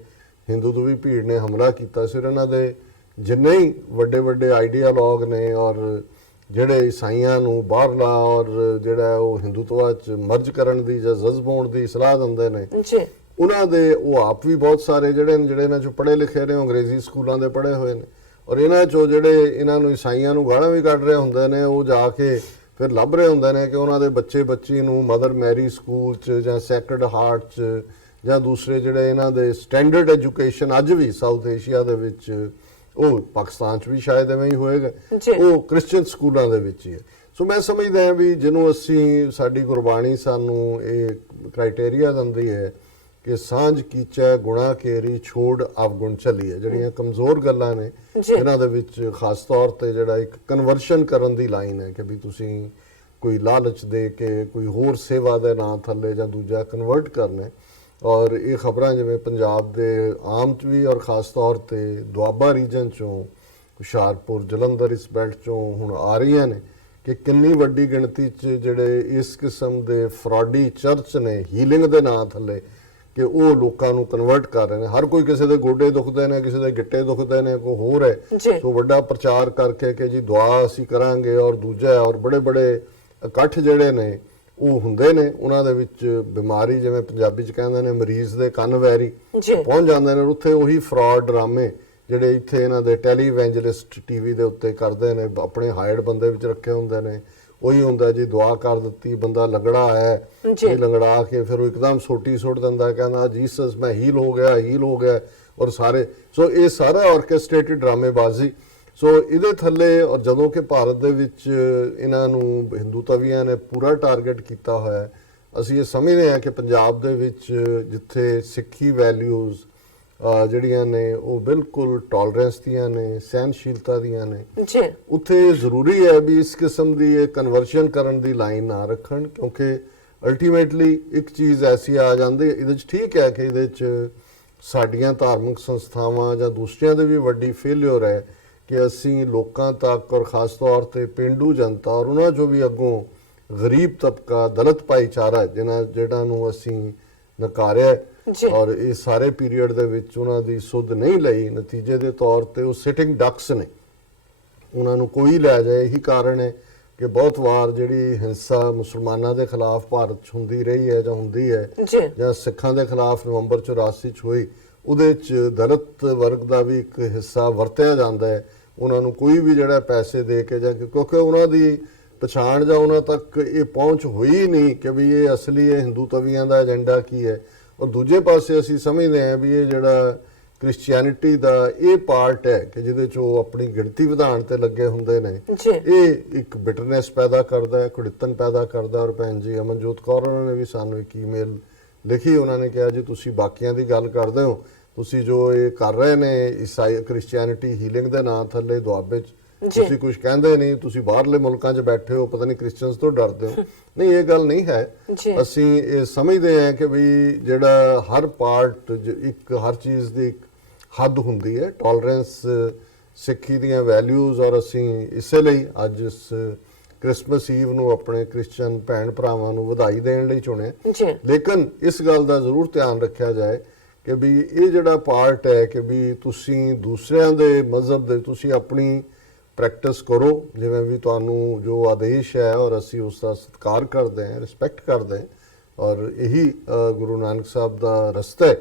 ਹਿੰਦੂ ਧਵੀ ਭੀੜ ਨੇ ਹਮਲਾ ਕੀਤਾ ਸੀ। ਇਹਨਾਂ ਦੇ ਜਿੰਨੇ ਹੀ ਵੱਡੇ ਵੱਡੇ ਆਈਡੀਆਲੋਗ ਨੇ ਔਰ ਜਿਹੜੇ ਈਸਾਈਆਂ ਨੂੰ ਬਾਹਰਲਾ ਔਰ ਜਿਹੜਾ ਉਹ ਹਿੰਦੂਤਵਾ 'ਚ ਮਰਜ ਕਰਨ ਦੀ ਜਾਂ ਜਜ਼ਬ ਹੋਣ ਦੀ ਸਲਾਹ ਦਿੰਦੇ ਨੇ ਉਹਨਾਂ ਦੇ ਉਹ ਆਪ ਵੀ ਬਹੁਤ ਸਾਰੇ ਜਿਹੜੇ ਇਹਨਾਂ 'ਚੋਂ ਪੜ੍ਹੇ ਲਿਖੇ ਨੇ, ਅੰਗਰੇਜ਼ੀ ਸਕੂਲਾਂ ਦੇ ਪੜ੍ਹੇ ਹੋਏ ਨੇ ਔਰ ਇਹਨਾਂ 'ਚੋਂ ਜਿਹੜੇ ਇਹਨਾਂ ਨੂੰ ਈਸਾਈਆਂ ਨੂੰ ਗਾਲਾਂ ਵੀ ਕੱਢ ਰਹੇ ਹੁੰਦੇ ਨੇ ਉਹ ਜਾ ਕੇ ਫਿਰ ਲੱਭ ਰਹੇ ਹੁੰਦੇ ਨੇ ਕਿ ਉਹਨਾਂ ਦੇ ਬੱਚੀ ਨੂੰ ਮਦਰ ਮੈਰੀ ਸਕੂਲ 'ਚ ਜਾਂ ਸੈਕਰਡ ਹਾਰਟ 'ਚ ਜਾਂ ਦੂਸਰੇ ਜਿਹੜੇ ਇਹਨਾਂ ਦੇ ਸਟੈਂਡਰਡ ਐਜੂਕੇਸ਼ਨ ਅੱਜ ਵੀ ਸਾਊਥ ਏਸ਼ੀਆ ਦੇ ਵਿੱਚ, ਉਹ ਪਾਕਿਸਤਾਨ 'ਚ ਵੀ ਸ਼ਾਇਦ ਐਵੇਂ ਹੀ ਹੋਏਗਾ, ਉਹ ਕ੍ਰਿਸਚੀਅਨ ਸਕੂਲਾਂ ਦੇ ਵਿੱਚ ਹੀ ਹੈ। ਸੋ ਮੈਂ ਸਮਝਦਾ ਹਾਂ ਵੀ ਜਿਹਨੂੰ ਅਸੀਂ ਸਾਡੀ ਗੁਰਬਾਣੀ ਸਾਨੂੰ ਇਹ ਕ੍ਰਾਈਟੇਰੀਆ ਦਿੰਦੀ ਹੈ ਕਿ ਸਾਂਝ ਕੀਚੈ ਗੁਣਾ ਕੇਰੀ ਛੋੜ ਅਵਗੁਣ ਚੱਲੀਏ, ਜਿਹੜੀਆਂ ਕਮਜ਼ੋਰ ਗੱਲਾਂ ਨੇ ਇਹਨਾਂ ਦੇ ਵਿੱਚ ਖਾਸ ਤੌਰ ਤੇ ਜਿਹੜਾ ਇੱਕ ਕਨਵਰਸ਼ਨ ਕਰਨ ਦੀ ਲਾਈਨ ਹੈ ਕਿ ਵੀ ਤੁਸੀਂ ਕੋਈ ਲਾਲਚ ਦੇ ਕੇ ਕੋਈ ਹੋਰ ਸੇਵਾ ਦੇ ਨਾਂ ਥੱਲੇ ਜਾਂ ਦੂਜਾ ਕਨਵਰਟ ਕਰਨਾ। ਔਰ ਇਹ ਖਬਰਾਂ ਜਿਵੇਂ ਪੰਜਾਬ ਦੇ ਆਮ 'ਚ ਵੀ ਔਰ ਖਾਸ ਤੌਰ ਤੇ ਦੁਆਬਾ ਰੀਜਨ 'ਚੋਂ ਹੁਸ਼ਿਆਰਪੁਰ ਜਲੰਧਰ ਇਸ ਬੈਲਟ 'ਚੋਂ ਹੁਣ ਆ ਰਹੀਆਂ ਨੇ ਕਿ ਕਿੰਨੀ ਵੱਡੀ ਗਿਣਤੀ 'ਚ ਜਿਹੜੇ ਇਸ ਕਿਸਮ ਦੇ ਫਰਾਡੀ ਚਰਚ ਨੇ ਹੀਲਿੰਗ ਦੇ ਨਾਂ ਥੱਲੇ ਕਿ ਉਹ ਲੋਕਾਂ ਨੂੰ ਕਨਵਰਟ ਕਰ ਰਹੇ ਨੇ। ਹਰ ਕੋਈ ਕਿਸੇ ਦੇ ਗੋਡੇ ਦੁਖਦੇ ਨੇ, ਕਿਸੇ ਦੇ ਗਿੱਟੇ ਦੁਖਦੇ ਨੇ, ਕੋਈ ਹੋਰ ਹੈ ਸੋ ਵੱਡਾ ਪ੍ਰਚਾਰ ਕਰਕੇ ਕਿ ਜੀ ਦੁਆ ਅਸੀਂ ਕਰਾਂਗੇ ਔਰ ਦੂਜਾ ਔਰ ਬੜੇ ਬੜੇ ਇਕੱਠ ਜਿਹੜੇ ਨੇ ਉਹ ਹੁੰਦੇ ਨੇ ਉਹਨਾਂ ਦੇ ਵਿੱਚ ਬਿਮਾਰੀ ਜਿਵੇਂ ਪੰਜਾਬੀ 'ਚ ਕਹਿੰਦੇ ਨੇ ਮਰੀਜ਼ ਦੇ ਕੰਨ ਵੈਰੀ ਪਹੁੰਚ ਜਾਂਦੇ ਨੇ। ਉੱਥੇ ਉਹੀ ਫਰਾਡ ਡਰਾਮੇ ਜਿਹੜੇ ਇੱਥੇ ਇਹਨਾਂ ਦੇ ਟੈਲੀਵੈਂਜਲਿਸਟ ਟੀਵੀ ਦੇ ਉੱਤੇ ਕਰਦੇ ਨੇ, ਆਪਣੇ ਹਾਇਰਡ ਬੰਦੇ ਵਿੱਚ ਰੱਖੇ ਹੁੰਦੇ ਨੇ, ਉਹੀ ਹੁੰਦਾ ਜੀ ਦੁਆ ਕਰ ਦਿੱਤੀ, ਬੰਦਾ ਲੰਗੜਾ ਹੈ ਇਹ ਲੰਗੜਾ ਕੇ ਫਿਰ ਉਹ ਇੱਕਦਮ ਸੋਟੀ ਸੁੱਟ ਦਿੰਦਾ, ਕਹਿੰਦਾ ਜੀਸਸ ਮੈਂ ਹੀਲ ਹੋ ਗਿਆ ਔਰ ਸਾਰੇ ਸੋ ਇਹ ਸਾਰਾ ਆਰਕੈਸਟ੍ਰੇਟਡ ਡਰਾਮੇਬਾਜ਼ੀ। ਸੋ ਇਹਦੇ ਥੱਲੇ ਔਰ ਜਦੋਂ ਕਿ ਭਾਰਤ ਦੇ ਵਿੱਚ ਇਹਨਾਂ ਨੂੰ ਹਿੰਦੂ ਤਵੀਆਂ ਨੇ ਪੂਰਾ ਟਾਰਗੇਟ ਕੀਤਾ ਹੋਇਆ, ਅਸੀਂ ਇਹ ਸਮਝਦੇ ਹਾਂ ਕਿ ਪੰਜਾਬ ਦੇ ਵਿੱਚ ਜਿੱਥੇ ਸਿੱਖੀ ਵੈਲਿਊਜ਼ ਜਿਹੜੀਆਂ ਨੇ ਉਹ ਬਿਲਕੁਲ ਟੋਲਰੈਂਸ ਦੀਆਂ ਨੇ, ਸਹਿਨਸ਼ੀਲਤਾ ਦੀਆਂ ਨੇ, ਉੱਥੇ ਜ਼ਰੂਰੀ ਹੈ ਵੀ ਇਸ ਕਿਸਮ ਦੀ ਇਹ ਕਨਵਰਸ਼ਨ ਕਰਨ ਦੀ ਲਾਈਨ ਨਾ ਰੱਖਣ ਕਿਉਂਕਿ ਅਲਟੀਮੇਟਲੀ ਇੱਕ ਚੀਜ਼ ਐਸੀ ਆ ਜਾਂਦੀ ਇਹਦੇ 'ਚ ਠੀਕ ਹੈ ਕਿ ਇਹਦੇ 'ਚ ਸਾਡੀਆਂ ਧਾਰਮਿਕ ਸੰਸਥਾਵਾਂ ਜਾਂ ਦੂਸਰਿਆਂ ਦੇ ਵੀ ਵੱਡੀ ਫੇਲਿਅਰ ਹੈ ਕਿ ਅਸੀਂ ਲੋਕਾਂ ਤੱਕ ਔਰ ਖਾਸ ਤੌਰ ਤੇ ਪੇਂਡੂ ਜਨਤਾ ਔਰ ਉਹਨਾਂ 'ਚੋਂ ਵੀ ਅੱਗੋਂ ਗਰੀਬ ਤਬਕਾ ਦਲਿਤ ਭਾਈਚਾਰਾ ਜਿਹੜਾ ਨੂੰ ਅਸੀਂ ਨਕਾਰਿਆ ਔਰ ਇਹ ਸਾਰੇ ਪੀਰੀਅਡ ਦੇ ਵਿੱਚ ਉਹਨਾਂ ਦੀ ਸੁੱਧ ਨਹੀਂ ਲਈ, ਨਤੀਜੇ ਦੇ ਤੌਰ ਤੇ ਉਹ ਸਿਟਿੰਗ ਡਕਸ ਨੇ, ਉਹਨਾਂ ਨੂੰ ਕੋਈ ਲੈ ਜਾਏ। ਇਹੀ ਕਾਰਨ ਹੈ ਕਿ ਬਹੁਤ ਵਾਰ ਜਿਹੜੀ ਹਿੰਸਾ ਮੁਸਲਮਾਨਾਂ ਦੇ ਖਿਲਾਫ ਭਾਰਤ 'ਚ ਹੁੰਦੀ ਰਹੀ ਹੈ ਜਾਂ ਹੁੰਦੀ ਹੈ, ਜਾਂ ਸਿੱਖਾਂ ਦੇ ਖਿਲਾਫ ਨਵੰਬਰ 84 'ਚ ਹੋਈ, ਉਹਦੇ 'ਚ ਦਲਿਤ ਵਰਗ ਦਾ ਵੀ ਇੱਕ ਹਿੱਸਾ ਵਰਤਿਆ ਜਾਂਦਾ ਹੈ। ਉਹਨਾਂ ਨੂੰ ਕੋਈ ਵੀ ਜਿਹੜਾ ਪੈਸੇ ਦੇ ਕੇ ਜਾਂ ਕਿਉਂਕਿ ਉਹਨਾਂ ਦੀ ਪਛਾਣ ਜਾਂ ਉਹਨਾਂ ਤੱਕ ਇਹ ਪਹੁੰਚ ਹੋਈ ਨਹੀਂ ਕਿ ਵੀ ਇਹ ਅਸਲੀ ਇਹ ਹਿੰਦੂ ਤਵੀਆਂ ਦਾ ਏਜੰਡਾ ਕੀ ਹੈ। ਔਰ ਦੂਜੇ ਪਾਸੇ ਅਸੀਂ ਸਮਝਦੇ ਹਾਂ ਵੀ ਇਹ ਜਿਹੜਾ ਕ੍ਰਿਸਚੀਅਨਿਟੀ ਦਾ ਇਹ ਪਾਰਟ ਹੈ ਕਿ ਜਿਹਦੇ 'ਚ ਉਹ ਆਪਣੀ ਗਿਣਤੀ ਵਧਾਉਣ ਤੇ ਲੱਗੇ ਹੁੰਦੇ ਨੇ, ਇਹ ਇੱਕ ਬਿਟਰਨੈਸ ਪੈਦਾ ਕਰਦਾ ਹੈ, ਕੁੜਿੱਤਨ ਪੈਦਾ ਕਰਦਾ। ਔਰ ਭੈਣ ਜੀ ਅਮਨਜੋਤ ਕੌਰ ਉਹਨਾਂ ਨੇ ਵੀ ਸਾਨੂੰ ਇੱਕ ਈਮੇਲ ਲਿਖੀ, ਉਹਨਾਂ ਨੇ ਕਿਹਾ ਜੀ ਤੁਸੀਂ ਬਾਕੀਆਂ ਦੀ ਗੱਲ ਕਰਦੇ ਹੋ, ਤੁਸੀਂ ਜੋ ਇਹ ਕਰ ਰਹੇ ਨੇ ਈਸਾਈ ਕ੍ਰਿਸਚੀਅਨਿਟੀ ਹੀਲਿੰਗ ਦੇ ਨਾਂ ਥੱਲੇ ਦੁਆਬੇ 'ਚ, ਤੁਸੀਂ ਕੁਝ ਕਹਿੰਦੇ ਨਹੀਂ, ਤੁਸੀਂ ਬਾਹਰਲੇ ਮੁਲਕਾਂ 'ਚ ਬੈਠੇ ਹੋ, ਪਤਾ ਨਹੀਂ ਕ੍ਰਿਸਚੀਅਨਸ ਤੋਂ ਡਰਦੇ ਹੋ। ਨਹੀਂ, ਇਹ ਗੱਲ ਨਹੀਂ ਹੈ। ਅਸੀਂ ਇਹ ਸਮਝਦੇ ਹਾਂ ਕਿ ਵੀ ਜਿਹੜਾ ਹਰ ਪਾਰਟ ਇੱਕ ਹਰ ਚੀਜ਼ ਦੀ ਇੱਕ ਹੱਦ ਹੁੰਦੀ ਹੈ, ਟੋਲਰੈਂਸ ਸਿੱਖੀ ਦੀਆਂ ਵੈਲਿਊਜ਼। ਔਰ ਅਸੀਂ ਇਸੇ ਲਈ ਅੱਜ ਇਸ ਕ੍ਰਿਸਮਸ ਈਵ ਨੂੰ ਆਪਣੇ ਕ੍ਰਿਸਚੀਅਨ ਭੈਣ ਭਰਾਵਾਂ ਨੂੰ ਵਧਾਈ ਦੇਣ ਲਈ ਚੁਣਿਆ। ਲੇਕਿਨ ਇਸ ਗੱਲ ਦਾ ਜ਼ਰੂਰ ਧਿਆਨ ਰੱਖਿਆ ਜਾਏ ਕਿ ਵੀ ਇਹ ਜਿਹੜਾ ਪਾਰਟ ਹੈ ਕਿ ਵੀ ਤੁਸੀਂ ਦੂਸਰਿਆਂ ਦੇ ਮਜ਼ਹਬ ਦੇ ਤੁਸੀਂ ਆਪਣੀ ਪ੍ਰੈਕਟਿਸ ਕਰੋ, ਜਿਵੇਂ ਵੀ ਤੁਹਾਨੂੰ ਜੋ ਆਦੇਸ਼ ਹੈ, ਔਰ ਅਸੀਂ ਉਸ ਦਾ ਸਤਿਕਾਰ ਕਰਦੇ ਹਾਂ, ਰਿਸਪੈਕਟ ਕਰਦੇ ਹਾਂ। ਔਰ ਇਹੀ ਗੁਰੂ ਨਾਨਕ ਸਾਹਿਬ ਦਾ ਰਸਤਾ ਹੈ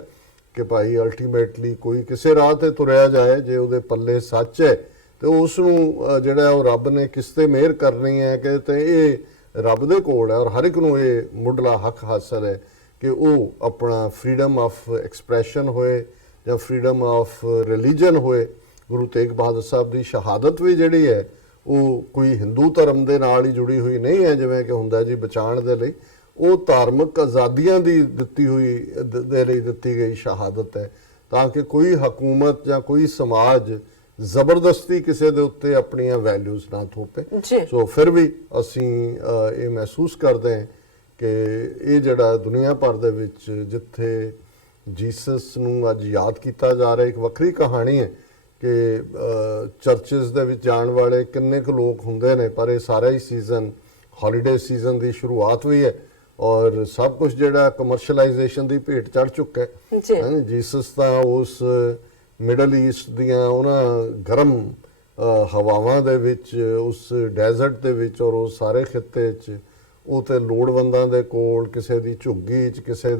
ਕਿ ਭਾਈ ਅਲਟੀਮੇਟਲੀ ਕੋਈ ਕਿਸੇ ਰਾਹ ਤੇ ਤੁਰਿਆ ਜਾਏ, ਜੇ ਉਹਦੇ ਪੱਲੇ ਸੱਚ ਹੈ ਤੇ ਉਸ ਨੂੰ ਜਿਹੜਾ ਉਹ ਰੱਬ ਨੇ ਕਿਸ ਤੇ ਮਿਹਰ ਕਰਨੀ ਹੈ ਕਿ ਤੇ ਇਹ ਰੱਬ ਦੇ ਕੋਲ ਹੈ। ਔਰ ਹਰ ਇੱਕ ਨੂੰ ਇਹ ਮੁੱਢਲਾ ਹੱਕ ਹਾਸਲ ਹੈ ਕਿ ਉਹ ਆਪਣਾ ਫਰੀडम ਆਫ ਐਕਸਪ੍ਰੈਸ਼ਨ ਹੋਏ ਜਾਂ ਫਰੀडम ਆਫ ਰਿਲੀਜਨ ਹੋਏ। ਗੁਰੂ ਤੇਗ ਬਹਾਦਰ ਸਾਹਿਬ ਦੀ ਸ਼ਹਾਦਤ ਵੀ ਜਿਹੜੀ ਹੈ ਉਹ ਕੋਈ ਹਿੰਦੂ ਧਰਮ ਦੇ ਨਾਲ ਹੀ ਜੁੜੀ ਹੋਈ ਨਹੀਂ ਹੈ ਜਿਵੇਂ ਕਿ ਹੁੰਦਾ ਜੀ ਬਚਾਉਣ ਦੇ ਲਈ, ਉਹ ਧਾਰਮਿਕ ਆਜ਼ਾਦੀਆਂ ਦੀ ਦਿੱਤੀ ਹੋਈ ਦੇ ਲਈ ਦਿੱਤੀ ਗਈ ਸ਼ਹਾਦਤ ਹੈ, ਤਾਂ ਕਿ ਕੋਈ ਹਕੂਮਤ ਜਾਂ ਕੋਈ ਸਮਾਜ ਜ਼ਬਰਦਸਤੀ ਕਿਸੇ ਦੇ ਉੱਤੇ ਆਪਣੀਆਂ ਵੈਲਿਊਜ਼ ਨਾ ਥੋਪੇ। ਸੋ ਫਿਰ ਵੀ ਅਸੀਂ ਇਹ ਮਹਿਸੂਸ ਕਰਦੇ ਹਾਂ ਕਿ ਇਹ ਜਿਹੜਾ ਦੁਨੀਆ ਭਰ ਦੇ ਵਿੱਚ ਜਿੱਥੇ ਜੀਸਸ ਨੂੰ ਅੱਜ ਯਾਦ ਕੀਤਾ ਜਾ ਰਿਹਾ, ਇੱਕ ਵੱਖਰੀ ਕਹਾਣੀ ਹੈ ਕਿ ਚਰਚਸ ਦੇ ਵਿੱਚ ਜਾਣ ਵਾਲੇ ਕਿੰਨੇ ਕੁ ਲੋਕ ਹੁੰਦੇ ਨੇ, ਪਰ ਇਹ ਸਾਰਾ ਹੀ ਸੀਜ਼ਨ ਹੌਲੀਡੇ ਸੀਜ਼ਨ ਦੀ ਸ਼ੁਰੂਆਤ ਵੀ ਹੈ ਔਰ ਸਭ ਕੁਝ ਜਿਹੜਾ ਕਮਰਸ਼ੀਅਲਾਈਜੇਸ਼ਨ ਦੀ ਭੇਟ ਚੜ ਚੁੱਕਾ ਹੈ। ਜੀਸਸ ਤਾਂ ਉਸ ਮਿਡਲ ਈਸਟ ਦੀਆਂ ਉਹਨਾਂ ਗਰਮ ਹਵਾਵਾਂ ਦੇ ਵਿੱਚ, ਉਸ ਡੈਜ਼ਰਟ ਦੇ ਵਿੱਚ ਔਰ ਉਸ ਸਾਰੇ ਖਿੱਤੇ 'ਚ ਉਹ ਤੇ ਲੋੜਵੰਦਾਂ ਦੇ ਕੋਲ ਕਿਸੇ ਦੀ ਝੁੱਗੀ 'ਚ ਕਿਸੇ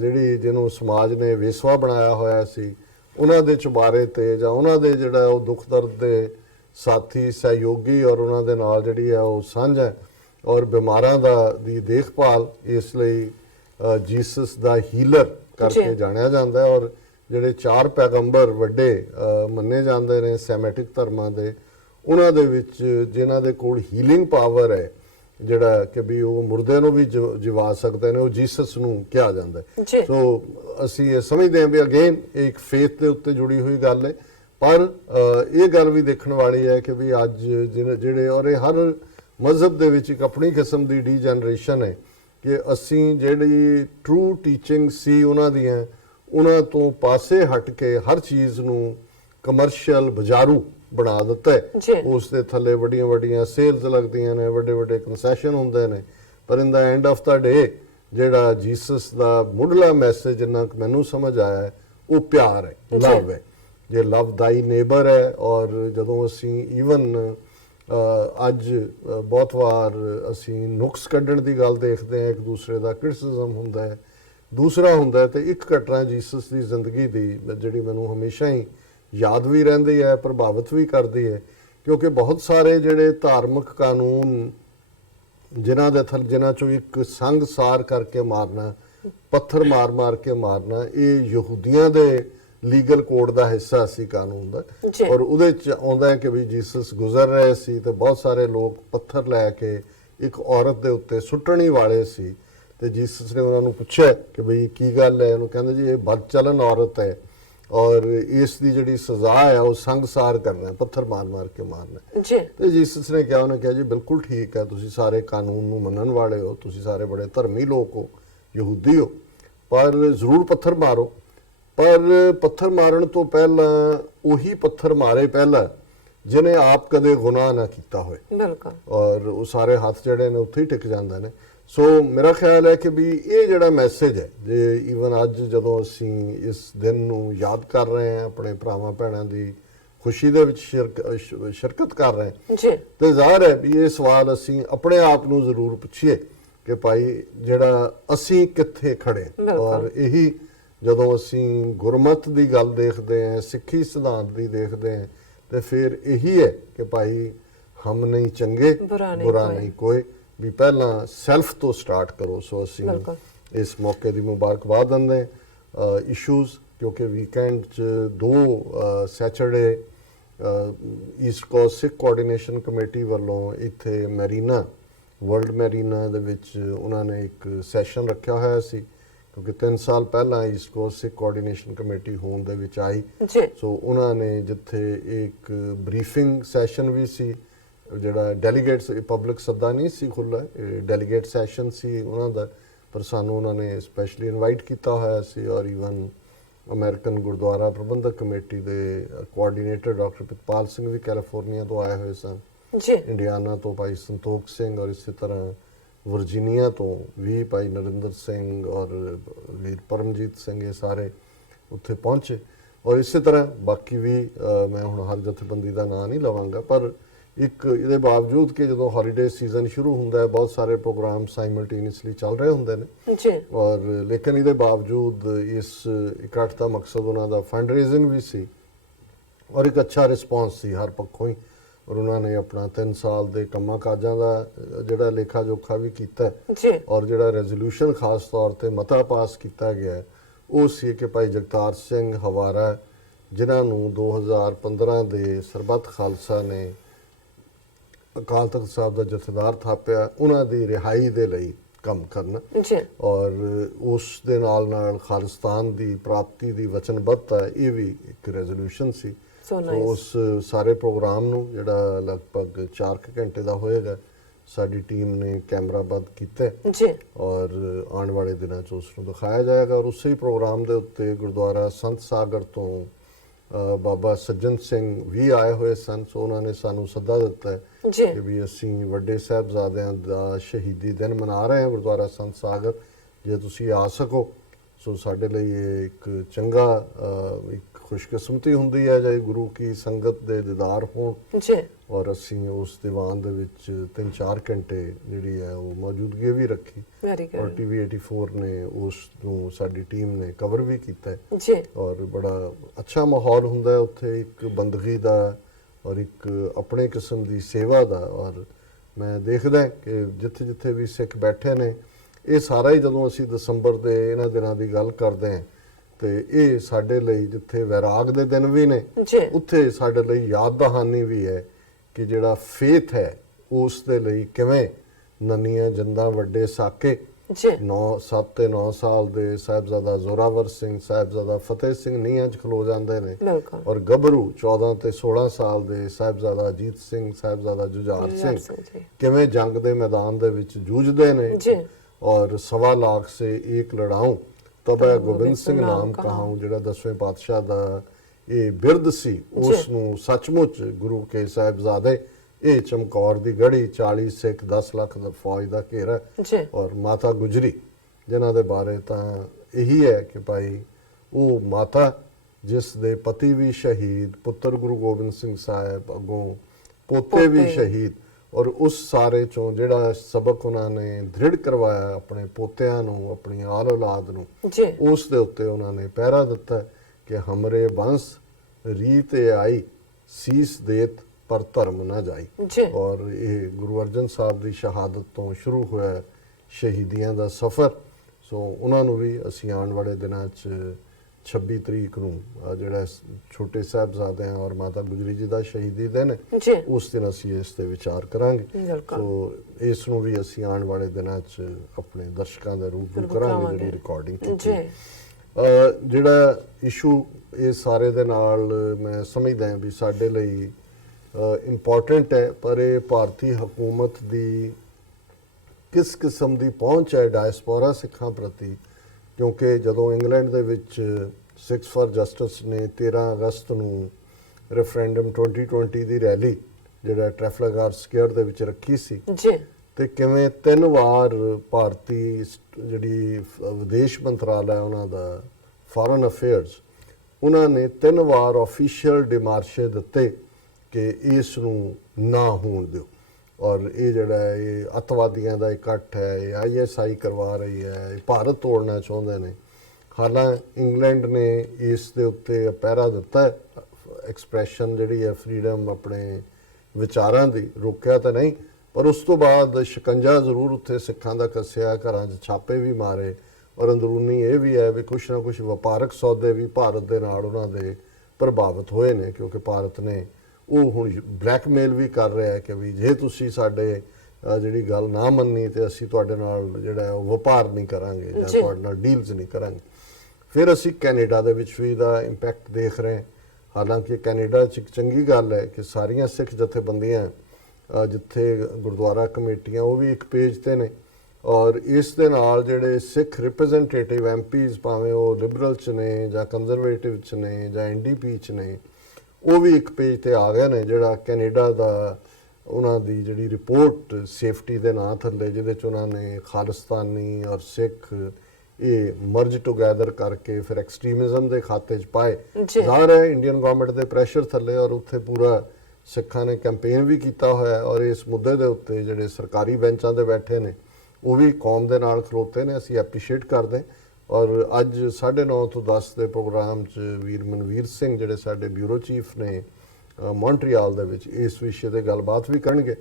ਜਿਹੜੀ ਜਿਹਨੂੰ ਸਮਾਜ ਨੇ ਵੇਸਵਾ ਬਣਾਇਆ ਹੋਇਆ ਸੀ ਉਹਨਾਂ ਦੇ ਚੁਬਾਰੇ ਤੇ ਜਾਂ ਉਹਨਾਂ ਦੇ ਜਿਹੜਾ ਉਹ ਦੁੱਖ ਦਰਦ ਦੇ ਸਾਥੀ ਸਹਿਯੋਗੀ ਔਰ ਉਹਨਾਂ ਦੇ ਨਾਲ ਜਿਹੜੀ ਹੈ ਉਹ ਸਾਂਝਾ ਔਰ ਬਿਮਾਰਾਂ ਦੀ ਦੇਖਭਾਲ, ਇਸ ਲਈ ਜੀਸਸ ਦਾ ਹੀਲਰ ਕਰਕੇ ਜਾਣਿਆ ਜਾਂਦਾ ਹੈ। ਔਰ ਜਿਹੜੇ 4 ਪੈਗੰਬਰ ਵੱਡੇ ਮੰਨੇ ਜਾਂਦੇ ਨੇ ਸੈਮੈਟਿਕ ਧਰਮਾਂ ਦੇ, ਉਹਨਾਂ ਦੇ ਵਿੱਚ ਜਿਨ੍ਹਾਂ ਦੇ ਕੋਲ ਹੀਲਿੰਗ ਪਾਵਰ ਹੈ, ਜਿਹੜਾ ਕਿ ਵੀ ਉਹ ਮੁਰਦੇ ਨੂੰ ਵੀ ਜਿਵਾ ਸਕਦੇ ਨੇ, ਉਹ ਜੀਸਸ ਨੂੰ ਕਿਹਾ ਜਾਂਦਾ ਹੈ। ਸੋ ਅਸੀਂ ਇਹ ਸਮਝਦੇ ਹਾਂ ਵੀ ਅਗੇਨ ਇੱਕ ਫੇਥ ਦੇ ਉੱਤੇ ਜੁੜੀ ਹੋਈ ਗੱਲ ਹੈ, ਪਰ ਇਹ ਗੱਲ ਵੀ ਦੇਖਣ ਵਾਲੀ ਹੈ ਕਿ ਵੀ ਅੱਜ ਜਿਹੜੇ ਔਰ ਇਹ ਹਰ ਮਜ਼ਹਬ ਦੇ ਵਿੱਚ ਇੱਕ ਆਪਣੀ ਕਿਸਮ ਦੀ ਡੀਜਨਰੇਸ਼ਨ ਹੈ ਕਿ ਅਸੀਂ ਜਿਹੜੀ ਟਰੂ ਟੀਚਿੰਗ ਸੀ ਉਹਨਾਂ ਤੋਂ ਪਾਸੇ ਹਟ ਕੇ ਹਰ ਚੀਜ਼ ਨੂੰ ਕਮਰਸ਼ੀਅਲ ਬਜ਼ਾਰੂ ਬਣਾ ਦਿੱਤਾ ਹੈ। ਉਸ ਦੇ ਥੱਲੇ ਵੱਡੀਆਂ ਵੱਡੀਆਂ ਸੇਲਸ ਲੱਗਦੀਆਂ ਨੇ, ਵੱਡੇ ਵੱਡੇ ਕਨਸੈਸ਼ਨ ਹੁੰਦੇ ਨੇ, ਪਰ ਇਨ ਦਾ ਐਂਡ ਆਫ ਦਾ ਡੇ ਜਿਹੜਾ ਜੀਸਸ ਦਾ ਮੁੱਢਲਾ ਮੈਸੇਜ ਜਿੰਨਾ ਮੈਨੂੰ ਸਮਝ ਆਇਆ ਹੈ ਉਹ ਪਿਆਰ ਹੈ, ਲਵ ਹੈ। ਜੇ ਲਵ ਦਾਈ ਨੇਬਰ ਹੈ। ਔਰ ਜਦੋਂ ਅਸੀਂ ਈਵਨ ਅੱਜ ਬਹੁਤ ਵਾਰ ਅਸੀਂ ਨੁਕਸ ਕੱਢਣ ਦੀ ਗੱਲ ਦੇਖਦੇ ਹਾਂ, ਇੱਕ ਦੂਸਰੇ ਦਾ ਕ੍ਰਿਟਿਸਿਜ਼ਮ ਹੁੰਦਾ ਹੈ, ਦੂਸਰਾ ਹੁੰਦਾ ਤੇ ਇੱਕ ਘਟਨਾ ਜੀਸਸ ਦੀ ਜ਼ਿੰਦਗੀ ਦੀ ਜਿਹੜੀ ਮੈਨੂੰ ਹਮੇਸ਼ਾ ਹੀ ਯਾਦ ਵੀ ਰਹਿੰਦੀ ਹੈ, ਪ੍ਰਭਾਵਿਤ ਵੀ ਕਰਦੀ ਹੈ, ਕਿਉਂਕਿ ਬਹੁਤ ਸਾਰੇ ਜਿਹੜੇ ਧਾਰਮਿਕ ਕਾਨੂੰਨ ਜਿਨ੍ਹਾਂ ਚੋਂ ਇੱਕ ਸੰਗਸਾਰ ਕਰਕੇ ਮਾਰਨਾ, ਪੱਥਰ ਮਾਰ ਕੇ ਮਾਰਨਾ, ਇਹ ਯਹੂਦੀਆਂ ਦੇ ਲੀਗਲ ਕੋਡ ਦਾ ਹਿੱਸਾ ਸੀ ਕਾਨੂੰਨ ਦਾ। ਔਰ ਉਹਦੇ ਚ ਆਉਂਦਾ ਹੈ ਕਿ ਵੀ ਜੀਸਸ ਗੁਜ਼ਰ ਰਹੇ ਸੀ ਤੇ ਬਹੁਤ ਸਾਰੇ ਲੋਕ ਪੱਥਰ ਲੈ ਕੇ ਇੱਕ ਔਰਤ ਦੇ ਉੱਤੇ ਸੁੱਟਣੀ ਵਾਲੇ ਸੀ ਤੇ ਜੀਸਸ ਨੇ ਉਹਨਾਂ ਨੂੰ ਪੁੱਛਿਆ ਕਿ ਬਈ ਕੀ ਗੱਲ ਹੈ। ਉਹਨੂੰ ਕਹਿੰਦੇ ਜੀ ਇਹ ਬਦਚਲਨ ਔਰਤ ਹੈ ਔਰ ਇਸ ਦੀ ਜਿਹੜੀ ਸਜ਼ਾ ਹੈ ਉਹ ਸੰਗਸਾਰ ਕਰਨਾ, ਪੱਥਰ ਮਾਰ ਕੇ ਮਾਰਨਾ। ਤੇ ਜੀਸਸ ਨੇ ਕਿਹਾ, ਉਹਨੇ ਕਿਹਾ ਜੀ ਬਿਲਕੁਲ ਠੀਕ ਹੈ, ਤੁਸੀਂ ਸਾਰੇ ਕਾਨੂੰਨ ਨੂੰ ਮੰਨਣ ਵਾਲੇ ਹੋ, ਤੁਸੀਂ ਸਾਰੇ ਬੜੇ ਧਰਮੀ ਲੋਕ ਹੋ, ਯਹੂਦੀ ਹੋ, ਪਰ ਜ਼ਰੂਰ ਪੱਥਰ ਮਾਰੋ, ਪਰ ਪੱਥਰ ਮਾਰਨ ਤੋਂ ਪਹਿਲਾਂ ਉਹੀ ਪੱਥਰ ਮਾਰੇ ਪਹਿਲਾਂ ਜਿਹਨੇ ਆਪ ਕਦੇ ਗੁਨਾਹ ਨਾ ਕੀਤਾ ਹੋਏ। ਬਿਲਕੁਲ। ਔਰ ਉਹ ਸਾਰੇ ਹੱਥ ਜਿਹੜੇ ਨੇ ਉੱਥੇ ਹੀ ਟਿਕ ਜਾਂਦੇ ਨੇ। ਸੋ ਮੇਰਾ ਖਿਆਲ ਹੈ ਕਿ ਵੀ ਇਹ ਜਿਹੜਾ ਮੈਸੇਜ ਹੈ, ਜੇ ਈਵਨ ਅੱਜ ਜਦੋਂ ਅਸੀਂ ਇਸ ਦਿਨ ਨੂੰ ਯਾਦ ਕਰ ਰਹੇ ਹਾਂ, ਆਪਣੇ ਭਰਾਵਾਂ ਭੈਣਾਂ ਦੀ ਖੁਸ਼ੀ ਦੇ ਵਿੱਚ ਸ਼ਿਰਕਤ ਕਰ ਰਹੇ ਹਾਂ ਜੀ, ਤੇ ਜ਼ਾਹਰ ਹੈ ਵੀ ਇਹ ਸਵਾਲ ਅਸੀਂ ਆਪਣੇ ਆਪ ਨੂੰ ਜ਼ਰੂਰ ਪੁੱਛੀਏ ਕਿ ਭਾਈ ਜਿਹੜਾ ਅਸੀਂ ਕਿੱਥੇ ਖੜੇ ਹਾਂ। ਔਰ ਇਹੀ ਜਦੋਂ ਅਸੀਂ ਗੁਰਮਤ ਦੀ ਗੱਲ ਦੇਖਦੇ ਹਾਂ, ਸਿੱਖੀ ਸਿਧਾਂਤ ਦੀ ਦੇਖਦੇ ਹਾਂ, ਤੇ ਫਿਰ ਇਹੀ ਹੈ ਕਿ ਭਾਈ ਹਮ ਨਹੀਂ ਚੰਗੇ ਬੁਰਾ ਨਹੀਂ ਕੋਈ, ਵੀ ਪਹਿਲਾਂ ਸੈਲਫ ਤੋਂ ਸਟਾਰਟ ਕਰੋ। ਸੋ ਅਸੀਂ ਇਸ ਮੌਕੇ ਦੀ ਮੁਬਾਰਕਬਾਦ ਦਿੰਦੇ ਇਸ਼ੂਜ਼, ਕਿਉਂਕਿ ਵੀਕਐਂਡ 'ਚ 2 ਸੈਚਰਡੇ ਈਸਟ ਕੋਸਟ ਸਿੱਖ ਕੋਆਰਡੀਨੇਸ਼ਨ ਕਮੇਟੀ ਵੱਲੋਂ ਇੱਥੇ ਮੈਰੀਨਾ, ਵਰਲਡ ਮੈਰੀਨਾ ਦੇ ਵਿੱਚ ਉਹਨਾਂ ਨੇ ਇੱਕ ਸੈਸ਼ਨ ਰੱਖਿਆ ਹੋਇਆ ਸੀ, ਕਿਉਂਕਿ 3 ਸਾਲ ਪਹਿਲਾਂ ਈਸਟ ਕੋਸਟ ਸਿੱਖ ਕੋਆਰਡੀਨੇਸ਼ਨ ਕਮੇਟੀ ਹੋਂਦ ਦੇ ਵਿੱਚ ਆਈ। ਸੋ ਉਹਨਾਂ ਨੇ ਜਿੱਥੇ ਇੱਕ ਬਰੀਫਿੰਗ ਸੈਸ਼ਨ ਵੀ ਸੀ, ਜਿਹੜਾ ਡੈਲੀਗੇਟਸ, ਪਬਲਿਕ ਸੱਦਾ ਨਹੀਂ ਸੀ ਖੁੱਲ੍ਹਾ, ਡੈਲੀਗੇਟ ਸੈਸ਼ਨ ਸੀ ਉਹਨਾਂ ਦਾ, ਪਰ ਸਾਨੂੰ ਉਹਨਾਂ ਨੇ ਸਪੈਸ਼ਲੀ ਇਨਵਾਈਟ ਕੀਤਾ ਹੋਇਆ ਸੀ। ਔਰ ਈਵਨ ਅਮਰੀਕਨ ਗੁਰਦੁਆਰਾ ਪ੍ਰਬੰਧਕ ਕਮੇਟੀ ਦੇ ਕੋਆਰਡੀਨੇਟਰ ਡਾਕਟਰ ਪ੍ਰਿਤਪਾਲ ਸਿੰਘ ਵੀ ਕੈਲੀਫੋਰਨੀਆ ਤੋਂ ਆਏ ਹੋਏ ਸਨ, ਇੰਡੀਆਨਾ ਤੋਂ ਭਾਈ ਸੰਤੋਖ ਸਿੰਘ, ਔਰ ਇਸੇ ਤਰ੍ਹਾਂ ਵਰਜੀਨੀਆ ਤੋਂ ਵੀ ਭਾਈ ਨਰਿੰਦਰ ਸਿੰਘ ਔਰ ਵੀਰ ਪਰਮਜੀਤ ਸਿੰਘ, ਇਹ ਸਾਰੇ ਉੱਥੇ ਪਹੁੰਚੇ। ਔਰ ਇਸੇ ਤਰ੍ਹਾਂ ਬਾਕੀ ਵੀ ਮੈਂ ਹੁਣ ਹਰ ਜਥੇਬੰਦੀ ਦਾ ਨਾਂ ਨਹੀਂ ਲਵਾਂਗਾ, ਪਰ ਇੱਕ ਇਹਦੇ ਬਾਵਜੂਦ ਕਿ ਜਦੋਂ ਹੌਲੀਡੇ ਸੀਜ਼ਨ ਸ਼ੁਰੂ ਹੁੰਦਾ ਹੈ, ਬਹੁਤ ਸਾਰੇ ਪ੍ਰੋਗਰਾਮ ਸਾਈਮਲਟੇਨੀਅਸਲੀ ਚੱਲ ਰਹੇ ਹੁੰਦੇ ਨੇ ਜੀ, ਔਰ ਲੇਕਿਨ ਇਹਦੇ ਬਾਵਜੂਦ ਇਸ ਇਕੱਠ ਦਾ ਮਕਸਦ ਉਹਨਾਂ ਦਾ ਫੰਡ ਰੇਜ਼ਿੰਗ ਵੀ ਸੀ ਔਰ ਇੱਕ ਅੱਛਾ ਰਿਸਪੌਂਸ ਸੀ ਹਰ ਪੱਖੋਂ ਹੀ। ਔਰ ਉਹਨਾਂ ਨੇ ਆਪਣਾ 3 ਸਾਲ ਦੇ ਕੰਮਾਂ ਕਾਜਾਂ ਦਾ ਜਿਹੜਾ ਲੇਖਾ ਜੋਖਾ ਵੀ ਕੀਤਾ ਜੀ, ਔਰ ਜਿਹੜਾ ਰੈਜ਼ੋਲੂਸ਼ਨ ਖਾਸ ਤੌਰ ਤੇ ਮਤਾ ਪਾਸ ਕੀਤਾ ਗਿਆ ਉਹ ਸੀ ਕਿ ਭਾਈ ਜਗਤਾਰ ਸਿੰਘ ਹਵਾਰਾ, ਜਿਨ੍ਹਾਂ ਨੂੰ 2015 ਦੇ ਸਰਬੱਤ ਖਾਲਸਾ ਨੇ ਅਕਾਲ ਤਖਤ ਸਾਹਿਬ ਦਾ ਜਥੇਦਾਰ ਥਾਪਿਆ, ਉਹਨਾਂ ਦੀ ਰਿਹਾਈ ਦੇ ਲਈ ਕੰਮ ਕਰਨਾ ਜੀ, ਔਰ ਉਸ ਦੇ ਨਾਲ ਨਾਲ ਖਾਲਿਸਤਾਨ ਦੀ ਪ੍ਰਾਪਤੀ ਦੀ ਵਚਨਬੱਧਤਾ, ਇਹ ਵੀ ਇੱਕ ਰੈਜ਼ੋਲੂਸ਼ਨ ਸੀ। ਉਸ ਸਾਰੇ ਪ੍ਰੋਗਰਾਮ ਨੂੰ, ਜਿਹੜਾ ਲਗਭਗ 4 ਘੰਟੇ ਦਾ ਹੋਏਗਾ, ਸਾਡੀ ਟੀਮ ਨੇ ਕੈਮਰਾਬੰਦ ਕੀਤਾ ਜੀ, ਔਰ ਆਉਣ ਵਾਲੇ ਦਿਨਾਂ 'ਚ ਉਸ ਨੂੰ ਦਿਖਾਇਆ ਜਾਏਗਾ। ਔਰ ਉਸੇ ਹੀ ਪ੍ਰੋਗਰਾਮ ਦੇ ਉੱਤੇ ਗੁਰਦੁਆਰਾ ਸੰਤ ਸਾਗਰ ਤੋਂ ਬਾਬਾ ਸੱਜਣ ਸਿੰਘ ਵੀ ਆਏ ਹੋਏ ਸਨ। ਸੋ ਉਹਨਾਂ ਨੇ ਸਾਨੂੰ ਸੱਦਾ ਦਿੱਤਾ ਹੈ ਕਿ ਵੀ ਅਸੀਂ ਵੱਡੇ ਸਾਹਿਬਜ਼ਾਦਿਆਂ ਦਾ ਸ਼ਹੀਦੀ ਦਿਨ ਮਨਾ ਰਹੇ ਹਾਂ ਗੁਰਦੁਆਰਾ ਸੰਤ ਸਾਗਰ, ਜੇ ਤੁਸੀਂ ਆ ਸਕੋ। ਸੋ ਸਾਡੇ ਲਈ ਇਹ ਇੱਕ ਚੰਗਾ, ਇੱਕ ਖੁਸ਼ਕਿਸਮਤੀ ਹੁੰਦੀ ਹੈ ਜੇ ਗੁਰੂ ਕੀ ਸੰਗਤ ਦੇ ਦੀਦਾਰ ਹੋਣ ਜੀ, ਔਰ ਅਸੀਂ ਉਸ ਦੀਵਾਨ ਦੇ ਵਿੱਚ 3-4 ਘੰਟੇ ਜਿਹੜੀ ਹੈ ਉਹ ਮੌਜੂਦਗੀ ਵੀ ਰੱਖੀ, ਔਰ ਟੀਵੀ 84 ਨੇ ਉਸ ਨੂੰ, ਸਾਡੀ ਟੀਮ ਨੇ ਕਵਰ ਵੀ ਕੀਤਾ ਜੀ, ਔਰ ਬੜਾ ਅੱਛਾ ਮਾਹੌਲ ਹੁੰਦਾ ਹੈ ਉੱਥੇ, ਇੱਕ ਬੰਦਗੀ ਦਾ ਔਰ ਇੱਕ ਆਪਣੇ ਕਿਸਮ ਦੀ ਸੇਵਾ ਦਾ। ਔਰ ਮੈਂ ਦੇਖਦਾ ਕਿ ਜਿੱਥੇ ਜਿੱਥੇ ਵੀ ਸਿੱਖ ਬੈਠੇ ਨੇ, ਇਹ ਸਾਰਾ ਹੀ ਜਦੋਂ ਅਸੀਂ ਦਸੰਬਰ ਦੇ ਇਹਨਾਂ ਦਿਨਾਂ ਦੀ ਗੱਲ ਕਰਦੇ ਹਾਂ, ਤੇ ਇਹ ਸਾਡੇ ਲਈ ਜਿੱਥੇ ਵੈਰਾਗ ਦੇ ਦਿਨ ਵੀ ਨੇ, ਉੱਥੇ ਸਾਡੇ ਲਈ ਯਾਦ ਦਹਾਨੀ ਵੀ ਹੈ ਕਿ ਜਿਹੜਾ ਫੇਥ ਹੈ ਉਸ ਦੇ ਲਈ ਕਿਵੇਂ ਨੰਨੀਆਂ ਜੰਦਾਂ ਵੱਡੇ ਸਾਕੇ 7 ਤੇ 9 ਸਾਲ ਦੇ ਸਾਹਿਬਜ਼ਾਦਾ ਜ਼ੋਰਾਵਰ ਸਿੰਘ, ਸਾਹਿਬਜ਼ਾਦਾ ਫਤਿਹ ਸਿੰਘ ਨੀਹਾਂ 'ਚ ਖਲੋ ਜਾਂਦੇ ਨੇ, ਔਰ ਗੱਭਰੂ 14 ਤੇ 16 ਸਾਲ ਦੇ ਸਾਹਿਬਜ਼ਾਦਾ ਅਜੀਤ ਸਿੰਘ, ਸਾਹਿਬਜ਼ਾਦਾ ਜੁਝਾਰ ਸਿੰਘ ਕਿਵੇਂ ਜੰਗ ਦੇ ਮੈਦਾਨ ਦੇ ਵਿੱਚ ਜੂਝਦੇ ਨੇ, ਔਰ 1.25 ਲੱਖ ਸੇ ਇੱਕ ਲੜਾਊਂ ਤਬ ਗੋਬਿੰਦ ਸਿੰਘ ਨਾਮ ਕਹਾਊਂ, ਜਿਹੜਾ 10ਵੇਂ ਪਾਤਸ਼ਾਹ ਦਾ ਇਹ ਬਿਰਦ ਸੀ, ਉਸ ਨੂੰ ਸੱਚਮੁੱਚ ਗੁਰੂ ਕੇ ਸਾਹਿਬਜ਼ਾਦੇ, ਇਹ ਚਮਕੌਰ ਦੀ ਗੜੀ, 40 ਸਿੱਖ, 10 ਲੱਖ ਦਾ ਫੌਜ ਦਾ ਘੇਰਾ, ਔਰ ਮਾਤਾ ਗੁਜਰੀ, ਜਿਨ੍ਹਾਂ ਦੇ ਬਾਰੇ ਤਾਂ ਇਹੀ ਹੈ ਕਿ ਭਾਈ ਉਹ ਮਾਤਾ ਜਿਸ ਦੇ ਪਤੀ ਵੀ ਸ਼ਹੀਦ, ਪੁੱਤਰ ਗੁਰੂ ਗੋਬਿੰਦ ਸਿੰਘ ਸਾਹਿਬ, ਅੱਗੋਂ ਪੋਤੇ ਵੀ ਸ਼ਹੀਦ, ਔਰ ਉਸ ਸਾਰੇ ਚੋਂ ਜਿਹੜਾ ਸਬਕ ਉਹਨਾਂ ਨੇ ਦ੍ਰਿੜ ਕਰਵਾਇਆ ਆਪਣੇ ਪੋਤਿਆਂ ਨੂੰ, ਆਪਣੀ ਆਲ ਔਲਾਦ ਨੂੰ, ਉਸ ਦੇ ਉੱਤੇ ਉਹਨਾਂ ਨੇ ਪਹਿਰਾ ਦਿੱਤਾ ਕਿ ਹਮਰੇ ਬੰਸ ਰੀਤ ਆਈ, ਸੀਸ ਦੇਤ ਪਰ ਧਰਮ ਨਾ ਜਾਈ। ਔਰ ਇਹ ਗੁਰੂ ਅਰਜਨ ਸਾਹਿਬ ਦੀ ਸ਼ਹਾਦਤ ਤੋਂ ਸ਼ੁਰੂ ਹੋਇਆ ਸ਼ਹੀਦੀਆਂ ਦਾ ਸਫ਼ਰ। ਸੋ ਉਹਨਾਂ ਨੂੰ ਵੀ ਅਸੀਂ ਆਉਣ ਵਾਲੇ ਦਿਨਾਂ 'ਚ 26 ਤਰੀਕ ਨੂੰ ਜਿਹੜਾ ਛੋਟੇ ਸਾਹਿਬਜ਼ਾਦਿਆਂ ਔਰ ਮਾਤਾ ਗੁਜਰੀ ਜੀ ਦਾ ਸ਼ਹੀਦੀ ਦਿਨ, ਉਸ ਦਿਨ ਅਸੀਂ ਇਸ ਤੇ ਵਿਚਾਰ ਕਰਾਂਗੇ। ਸੋ ਇਸ ਨੂੰ ਵੀ ਅਸੀਂ ਆਉਣ ਵਾਲੇ ਦਿਨਾਂ 'ਚ ਆਪਣੇ ਦਰਸ਼ਕਾਂ ਦਾ ਰੂਬਰੂ ਕਰਾਂਗੇ, ਜਿਹੜੀ ਰਿਕਾਰਡਿੰਗ ਕੀਤੀ। ਜਿਹੜਾ ਇਸ਼ੂ ਇਹ ਸਾਰੇ ਦੇ ਨਾਲ ਮੈਂ ਸਮਝਦਾ ਵੀ ਸਾਡੇ ਲਈ ਇੰਪੋਰਟੈਂਟ ਹੈ, ਪਰ ਇਹ ਭਾਰਤੀ ਹਕੂਮਤ ਦੀ ਕਿਸ ਕਿਸਮ ਦੀ ਪਹੁੰਚ ਹੈ ਡਾਇਸਪੋਰਾ ਸਿੱਖਾਂ ਪ੍ਰਤੀ, ਕਿਉਂਕਿ ਜਦੋਂ ਇੰਗਲੈਂਡ ਦੇ ਵਿੱਚ ਸਿੱਖਸ ਫਾਰ ਜਸਟਿਸ ਨੇ 13 ਅਗਸਤ ਨੂੰ ਰੈਫਰੈਂਡਮ 2020 ਦੀ ਰੈਲੀ ਜਿਹੜਾ ਟ੍ਰੈਫਲਗਾਰ ਸਕੁਆਇਰ ਦੇ ਵਿੱਚ ਰੱਖੀ ਸੀ, ਤੇ ਕਿਵੇਂ 3 ਵਾਰ ਭਾਰਤੀ ਜਿਹੜੀ ਵਿਦੇਸ਼ ਮੰਤਰਾਲਾ ਹੈ ਉਹਨਾਂ ਦਾ ਫੋਰਨ ਅਫੇਅਰਸ, ਉਹਨਾਂ ਨੇ 3 ਵਾਰ ਆਫੀਸ਼ੀਅਲ ਡਿਮਾਰਸ਼ੇ ਦਿੱਤੇ ਕਿ ਇਸ ਨੂੰ ਨਾ ਹੋਣ ਦਿਓ, ਔਰ ਇਹ ਜਿਹੜਾ ਹੈ ਇਹ ਅੱਤਵਾਦੀਆਂ ਦਾ ਇਕੱਠ ਹੈ, ਇਹ ISI ਕਰਵਾ ਰਹੀ ਹੈ, ਇਹ ਭਾਰਤ ਤੋੜਨਾ ਚਾਹੁੰਦੇ ਨੇ। ਹਾਲਾਂਕਿ ਇੰਗਲੈਂਡ ਨੇ ਇਸ ਦੇ ਉੱਤੇ ਪਹਿਰਾ ਦਿੱਤਾ ਹੈ, ਐਕਸਪ੍ਰੈਸ਼ਨ ਜਿਹੜੀ ਹੈ ਫਰੀडम ਆਪਣੇ ਵਿਚਾਰਾਂ ਦੀ, ਰੋਕਿਆ ਤਾਂ ਨਹੀਂ, ਪਰ ਉਸ ਤੋਂ ਬਾਅਦ ਸ਼ਿਕੰਜਾ ਜ਼ਰੂਰ ਉੱਥੇ ਸਿੱਖਾਂ ਦਾ ਕੱਸਿਆ, ਘਰਾਂ 'ਚ ਛਾਪੇ ਵੀ ਮਾਰੇ, ਔਰ ਅੰਦਰੂਨੀ ਇਹ ਵੀ ਹੈ ਵੀ ਕੁਛ ਨਾ ਕੁਛ ਵਪਾਰਕ ਸੌਦੇ ਵੀ ਭਾਰਤ ਦੇ ਨਾਲ ਉਹਨਾਂ ਦੇ ਪ੍ਰਭਾਵਿਤ ਹੋਏ ਨੇ, ਕਿਉਂਕਿ ਭਾਰਤ ਨੇ ਉਹ ਹੁਣ ਬਲੈਕਮੇਲ ਵੀ ਕਰ ਰਿਹਾ ਹੈ ਕਿ ਵੀ ਜੇ ਤੁਸੀਂ ਸਾਡੇ ਜਿਹੜੀ ਗੱਲ ਨਾ ਮੰਨੀ ਤੇ ਅਸੀਂ ਤੁਹਾਡੇ ਨਾਲ ਜਿਹੜਾ ਉਹ ਵਪਾਰ ਨਹੀਂ ਕਰਾਂਗੇ ਜਾਂ ਤੁਹਾਡੇ ਨਾਲ ਡੀਲਸ ਨਹੀਂ ਕਰਾਂਗੇ। ਫਿਰ ਅਸੀਂ ਕੈਨੇਡਾ ਦੇ ਵਿੱਚ ਵੀ ਇਹਦਾ ਇੰਪੈਕਟ ਦੇਖ ਰਹੇ ਹਾਂ। ਹਾਲਾਂਕਿ ਕੈਨੇਡਾ 'ਚ ਇੱਕ ਚੰਗੀ ਗੱਲ ਹੈ ਕਿ ਸਾਰੀਆਂ ਸਿੱਖ ਜਥੇਬੰਦੀਆਂ ਜਿੱਥੇ ਗੁਰਦੁਆਰਾ ਕਮੇਟੀਆਂ ਉਹ ਵੀ ਇੱਕ ਪੇਜ ਤੇ ਨੇ, ਔਰ ਇਸ ਦੇ ਨਾਲ ਜਿਹੜੇ ਸਿੱਖ ਰਿਪਰੈਜ਼ੈਂਟੇਟਿਵ MPs ਭਾਵੇਂ ਉਹ ਲਿਬਰਲ 'ਚ ਨੇ ਜਾਂ ਕੰਜ਼ਰਵੇਟਿਵ 'ਚ ਨੇ ਜਾਂ NDP 'ਚ ਨੇ, ਉਹ ਵੀ ਇੱਕ ਪੇਜ ਤੇ ਆ ਗਏ ਨੇ, ਜਿਹੜਾ ਕੈਨੇਡਾ ਦਾ ਉਹਨਾਂ ਦੀ ਜਿਹੜੀ ਰਿਪੋਰਟ ਸੇਫਟੀ ਦੇ ਨਾਂ ਥੱਲੇ, ਜਿਹਦੇ 'ਚ ਉਹਨਾਂ ਨੇ ਖਾਲਿਸਤਾਨੀ ਔਰ ਸਿੱਖ ਇਹ ਮਰਜ ਟੁਗੈਦਰ ਕਰਕੇ ਫਿਰ ਐਕਸਟ੍ਰੀਮਿਜ਼ਮ ਦੇ ਖਾਤੇ 'ਚ ਪਾਏ। ਜ਼ਾਹਰ ਹੈ ਇੰਡੀਅਨ ਗਵਰਨਮੈਂਟ ਦੇ ਪ੍ਰੈਸ਼ਰ ਥੱਲੇ, ਔਰ ਉੱਥੇ ਪੂਰਾ ਸਿੱਖਾਂ ਨੇ ਕੈਂਪੇਨ ਵੀ ਕੀਤਾ ਹੋਇਆ, ਔਰ ਇਸ ਮੁੱਦੇ ਦੇ ਉੱਤੇ ਜਿਹੜੇ ਸਰਕਾਰੀ ਬੈਂਚਾਂ ਤੇ ਬੈਠੇ ਨੇ ਉਹ ਵੀ ਕੌਮ ਦੇ ਨਾਲ ਖਲੋਤੇ ਨੇ, ਅਸੀਂ ਐਪਰੀਸ਼ੀਏਟ ਕਰਦੇ। ਔਰ ਅੱਜ 9:30 ਤੋਂ 10 ਦੇ ਪ੍ਰੋਗਰਾਮ 'ਚ ਵੀਰ ਮਨਵੀਰ ਸਿੰਘ ਜਿਹੜੇ ਸਾਡੇ ਬਿਊਰੋ ਚੀਫ ਨੇ ਮੌਂਟਰੀਆਲ ਦੇ ਵਿੱਚ ਇਸ ਵਿਸ਼ੇ ਤੇ ਗੱਲਬਾਤ ਵੀ ਕਰਨਗੇ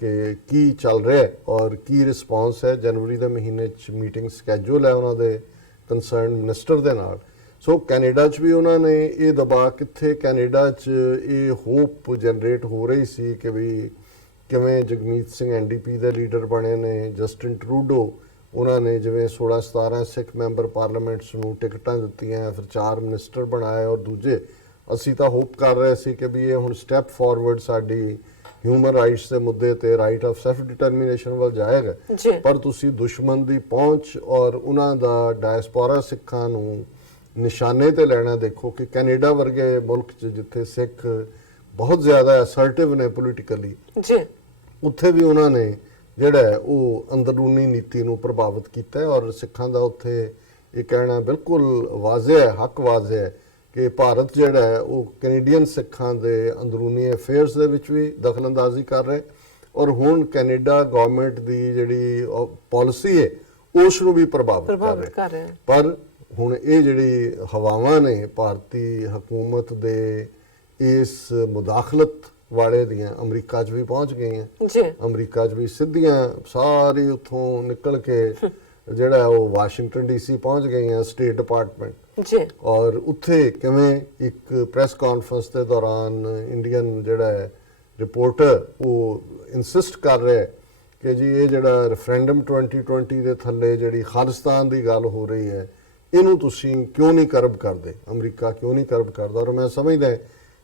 ਕਿ ਕੀ ਚੱਲ ਰਿਹਾ ਹੈ ਔਰ ਕੀ ਰਿਸਪੌਂਸ ਹੈ। ਜਨਵਰੀ ਦੇ ਮਹੀਨੇ 'ਚ ਮੀਟਿੰਗ ਸਕੈਜੂਲ ਹੈ ਉਹਨਾਂ ਦੇ ਕੰਸਰਨ ਮਿਨਿਸਟਰ ਦੇ ਨਾਲ। ਸੋ ਕੈਨੇਡਾ 'ਚ ਵੀ ਉਹਨਾਂ ਨੇ ਇਹ ਦਬਾਅ, ਕਿੱਥੇ ਕੈਨੇਡਾ 'ਚ ਇਹ ਹੋਪ ਜਨਰੇਟ ਹੋ ਰਹੀ ਸੀ ਕਿ ਵੀ ਕਿਵੇਂ ਜਗਮੀਤ ਸਿੰਘ NDP ਦੇ ਲੀਡਰ ਬਣੇ ਨੇ, ਜਸਟਿਨ ਟਰੂਡੋ ਉਹਨਾਂ ਨੇ ਜਿਵੇਂ 16-17 ਸਿੱਖ ਮੈਂਬਰ ਪਾਰਲੀਮੈਂਟਸ ਨੂੰ ਟਿਕਟਾਂ ਦਿੱਤੀਆਂ, ਫਿਰ 4 ਮਿਨਿਸਟਰ ਬਣਾਏ, ਔਰ ਦੂਜੇ ਅਸੀਂ ਤਾਂ ਹੋਪ ਕਰ ਰਹੇ ਸੀ ਕਿ ਵੀ ਇਹ ਹੁਣ ਸਟੈਪ ਫਾਰਵਰਡ ਸਾਡੀ ਹਿਊਮਨ ਰਾਈਟਸ ਦੇ ਮੁੱਦੇ ਤੇ ਰਾਈਟ ਆਫ ਸੈਲਫ ਡਿਟਰਮੀਨੇਸ਼ਨ ਵੱਲ ਜਾਏਗਾ। ਪਰ ਤੁਸੀਂ ਦੁਸ਼ਮਣ ਦੀ ਪਹੁੰਚ ਔਰ ਉਹਨਾਂ ਦਾ ਡਾਇਸਪੋਰਾ ਸਿੱਖਾਂ ਨੂੰ ਨਿਸ਼ਾਨੇ ਤੇ ਲੈਣਾ ਦੇਖੋ ਕਿ ਕੈਨੇਡਾ ਵਰਗੇ ਮੁਲਕ 'ਚ ਜਿੱਥੇ ਸਿੱਖ ਬਹੁਤ ਜ਼ਿਆਦਾ ਅਸਰਟਿਵ ਨੇ ਪੋਲੀਟੀਕਲੀ, ਉੱਥੇ ਵੀ ਉਹਨਾਂ ਨੇ ਜਿਹੜਾ ਉਹ ਅੰਦਰੂਨੀ ਨੀਤੀ ਨੂੰ ਪ੍ਰਭਾਵਿਤ ਕੀਤਾ, ਔਰ ਸਿੱਖਾਂ ਦਾ ਉੱਥੇ ਇਹ ਕਹਿਣਾ ਬਿਲਕੁਲ ਵਾਜ਼ਿਹ ਹੈ, ਹੱਕ ਵਾਜ਼ਿਹ ਹੈ ਕਿ ਭਾਰਤ ਜਿਹੜਾ ਹੈ ਉਹ ਕੈਨੇਡੀਅਨ ਸਿੱਖਾਂ ਦੇ ਅੰਦਰੂਨੀ ਅਫੇਅਰਸ ਦੇ ਵਿੱਚ ਵੀ ਦਖਲਅੰਦਾਜ਼ੀ ਕਰ ਰਿਹਾ, ਔਰ ਹੁਣ ਕੈਨੇਡਾ ਗਵਰਨਮੈਂਟ ਦੀ ਜਿਹੜੀ ਪਾਲਿਸੀ ਹੈ ਉਸ ਨੂੰ ਵੀ ਪ੍ਰਭਾਵਿਤ ਕਰ ਰਿਹਾ। ਪਰ ਹੁਣ ਇਹ ਜਿਹੜੀ ਹਵਾਵਾਂ ਨੇ ਭਾਰਤੀ ਹਕੂਮਤ ਦੇ ਇਸ ਮੁਦਾਖਲਤ ਵਾਲੇ ਦੀਆਂ ਅਮਰੀਕਾ 'ਚ ਵੀ ਪਹੁੰਚ ਗਈਆਂ। ਅਮਰੀਕਾ 'ਚ ਵੀ ਸਿੱਧੀਆਂ ਸਾਰੀ ਉੱਥੋਂ ਨਿਕਲ ਕੇ ਜਿਹੜਾ ਉਹ ਵਾਸ਼ਿੰਗਟਨ DC ਪਹੁੰਚ ਗਈਆਂ ਸਟੇਟ ਡਿਪਾਰਟਮੈਂਟ, ਔਰ ਉੱਥੇ ਕਿਵੇਂ ਇੱਕ ਪ੍ਰੈਸ ਕਾਨਫਰੰਸ ਦੇ ਦੌਰਾਨ ਇੰਡੀਅਨ ਜਿਹੜਾ ਹੈ ਰਿਪੋਰਟਰ ਉਹ ਇਨਸਿਸਟ ਕਰ ਰਿਹਾ ਕਿ ਜੀ ਇਹ ਜਿਹੜਾ ਰੈਫਰੈਂਡਮ 2020 ਦੇ ਥੱਲੇ ਜਿਹੜੀ ਖਾਲਿਸਤਾਨ ਦੀ ਗੱਲ ਹੋ ਰਹੀ ਹੈ ਇਹਨੂੰ ਤੁਸੀਂ ਕਿਉਂ ਨਹੀਂ ਕਰਬ ਕਰਦੇ, ਅਮਰੀਕਾ ਕਿਉਂ ਨਹੀਂ ਕਰਬ ਕਰਦਾ। ਔਰ ਮੈਂ ਸਮਝਦਾ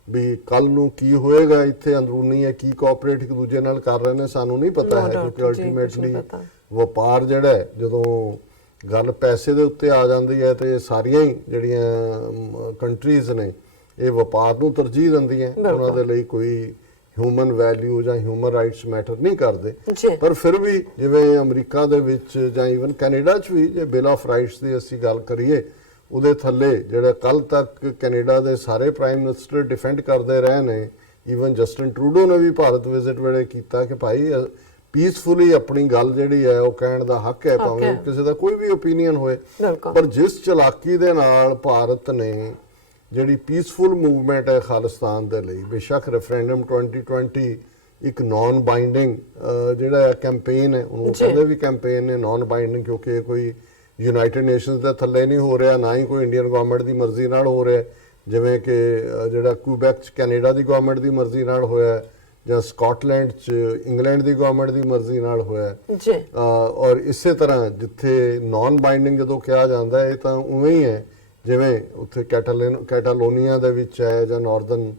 ਵੀ ਕੱਲ ਨੂੰ ਕੀ ਹੋਏਗਾ ਇੱਥੇ ਅੰਦਰੂਨੀ ਹੈ, ਕੀ ਕੋਆਪਰੇਟ ਇੱਕ ਦੂਜੇ ਨਾਲ ਕਰ ਰਹੇ ਨੇ ਸਾਨੂੰ ਨਹੀਂ ਪਤਾ ਹੈ, ਕਿਉਂਕਿ ਅਲਟੀਮੇਟਲੀ ਵਪਾਰ ਜਿਹੜਾ ਹੈ ਜਦੋਂ ਗੱਲ ਪੈਸੇ ਦੇ ਉੱਤੇ ਆ ਜਾਂਦੀ ਹੈ ਤੇ ਸਾਰੀਆਂ ਹੀ ਜਿਹੜੀਆਂ ਕੰਟਰੀਜ਼ ਨੇ ਇਹ ਵਪਾਰ ਨੂੰ ਤਰਜੀਹ ਦਿੰਦੀਆਂ, ਉਹਨਾਂ ਦੇ ਲਈ ਕੋਈ ਹਿਊਮਨ ਵੈਲਿਊ ਜਾਂ ਹਿਊਮਨ ਰਾਈਟਸ ਮੈਟਰ ਨਹੀਂ ਕਰਦੇ। ਪਰ ਫਿਰ ਵੀ ਜਿਵੇਂ ਅਮਰੀਕਾ ਦੇ ਵਿੱਚ ਜਾਂ ਈਵਨ ਕੈਨੇਡਾ 'ਚ ਵੀ ਜੇ ਬਿਲ ਆਫ ਰਾਈਟਸ ਦੀ ਅਸੀਂ ਗੱਲ ਕਰੀਏ, ਉਹਦੇ ਥੱਲੇ ਜਿਹੜਾ ਕੱਲ ਤੱਕ ਕੈਨੇਡਾ ਦੇ ਸਾਰੇ ਪ੍ਰਾਈਮ ਮਿਨਿਸਟਰ ਡਿਫੈਂਡ ਕਰਦੇ ਰਹੇ ਨੇ, ਈਵਨ ਜਸਟਿਨ ਟਰੂਡੋ ਨੇ ਵੀ ਭਾਰਤ ਵਿਜ਼ਿਟ ਵੇਲੇ ਕੀਤਾ ਕਿ ਭਾਈ ਪੀਸਫੁਲੀ ਆਪਣੀ ਗੱਲ ਜਿਹੜੀ ਹੈ ਉਹ ਕਹਿਣ ਦਾ ਹੱਕ ਹੈ, ਭਾਵੇਂ ਕਿਸੇ ਦਾ ਕੋਈ ਵੀ ਓਪੀਨੀਅਨ ਹੋਏ। ਪਰ ਜਿਸ ਚਲਾਕੀ ਦੇ ਨਾਲ ਭਾਰਤ ਨੇ ਜਿਹੜੀ ਪੀਸਫੁਲ ਮੂਵਮੈਂਟ ਹੈ ਖਾਲਿਸਤਾਨ ਦੇ ਲਈ, ਬੇਸ਼ੱਕ ਰੈਫਰੈਂਡਮ 2020 ਇੱਕ ਨਾਨ ਬਾਈਂਡਿੰਗ ਜਿਹੜਾ ਕੈਂਪੇਨ ਹੈ, ਉਹਨੂੰ ਕਹਿੰਦੇ ਵੀ ਕੈਂਪੇਨ ਨੇ ਨਾਨ ਬਾਈਂਡਿੰਗ, ਕਿਉਂਕਿ ਕੋਈ ਯੂਨਾਈਟਿਡ ਨੇਸ਼ਨਸ ਦੇ ਥੱਲੇ ਨਹੀਂ ਹੋ ਰਿਹਾ, ਨਾ ਹੀ ਕੋਈ ਇੰਡੀਅਨ ਗਵਰਨਮੈਂਟ ਦੀ ਮਰਜ਼ੀ ਨਾਲ ਹੋ ਰਿਹਾ, ਜਿਵੇਂ ਕਿ ਜਿਹੜਾ ਕੁਬੈਕ 'ਚ ਕੈਨੇਡਾ ਦੀ ਗਵਰਨਮੈਂਟ ਦੀ ਮਰਜ਼ੀ ਨਾਲ ਹੋਇਆ, ਜਾਂ ਸਕਾਟਲੈਂਡ 'ਚ ਇੰਗਲੈਂਡ ਦੀ ਗਵਰਨਮੈਂਟ ਦੀ ਮਰਜ਼ੀ ਨਾਲ ਹੋਇਆ। ਔਰ ਇਸੇ ਤਰ੍ਹਾਂ ਜਿੱਥੇ ਨਾਨ ਬਾਈਂਡਿੰਗ ਜਦੋਂ ਕਿਹਾ ਜਾਂਦਾ ਹੈ, ਇਹ ਤਾਂ ਉਵੇਂ ਹੀ ਹੈ ਜਿਵੇਂ ਉੱਥੇ ਕੈਟਾਲੋਨੀਆ ਦੇ ਵਿੱਚ ਹੈ ਜਾਂ ਨਾਰਦਰਨ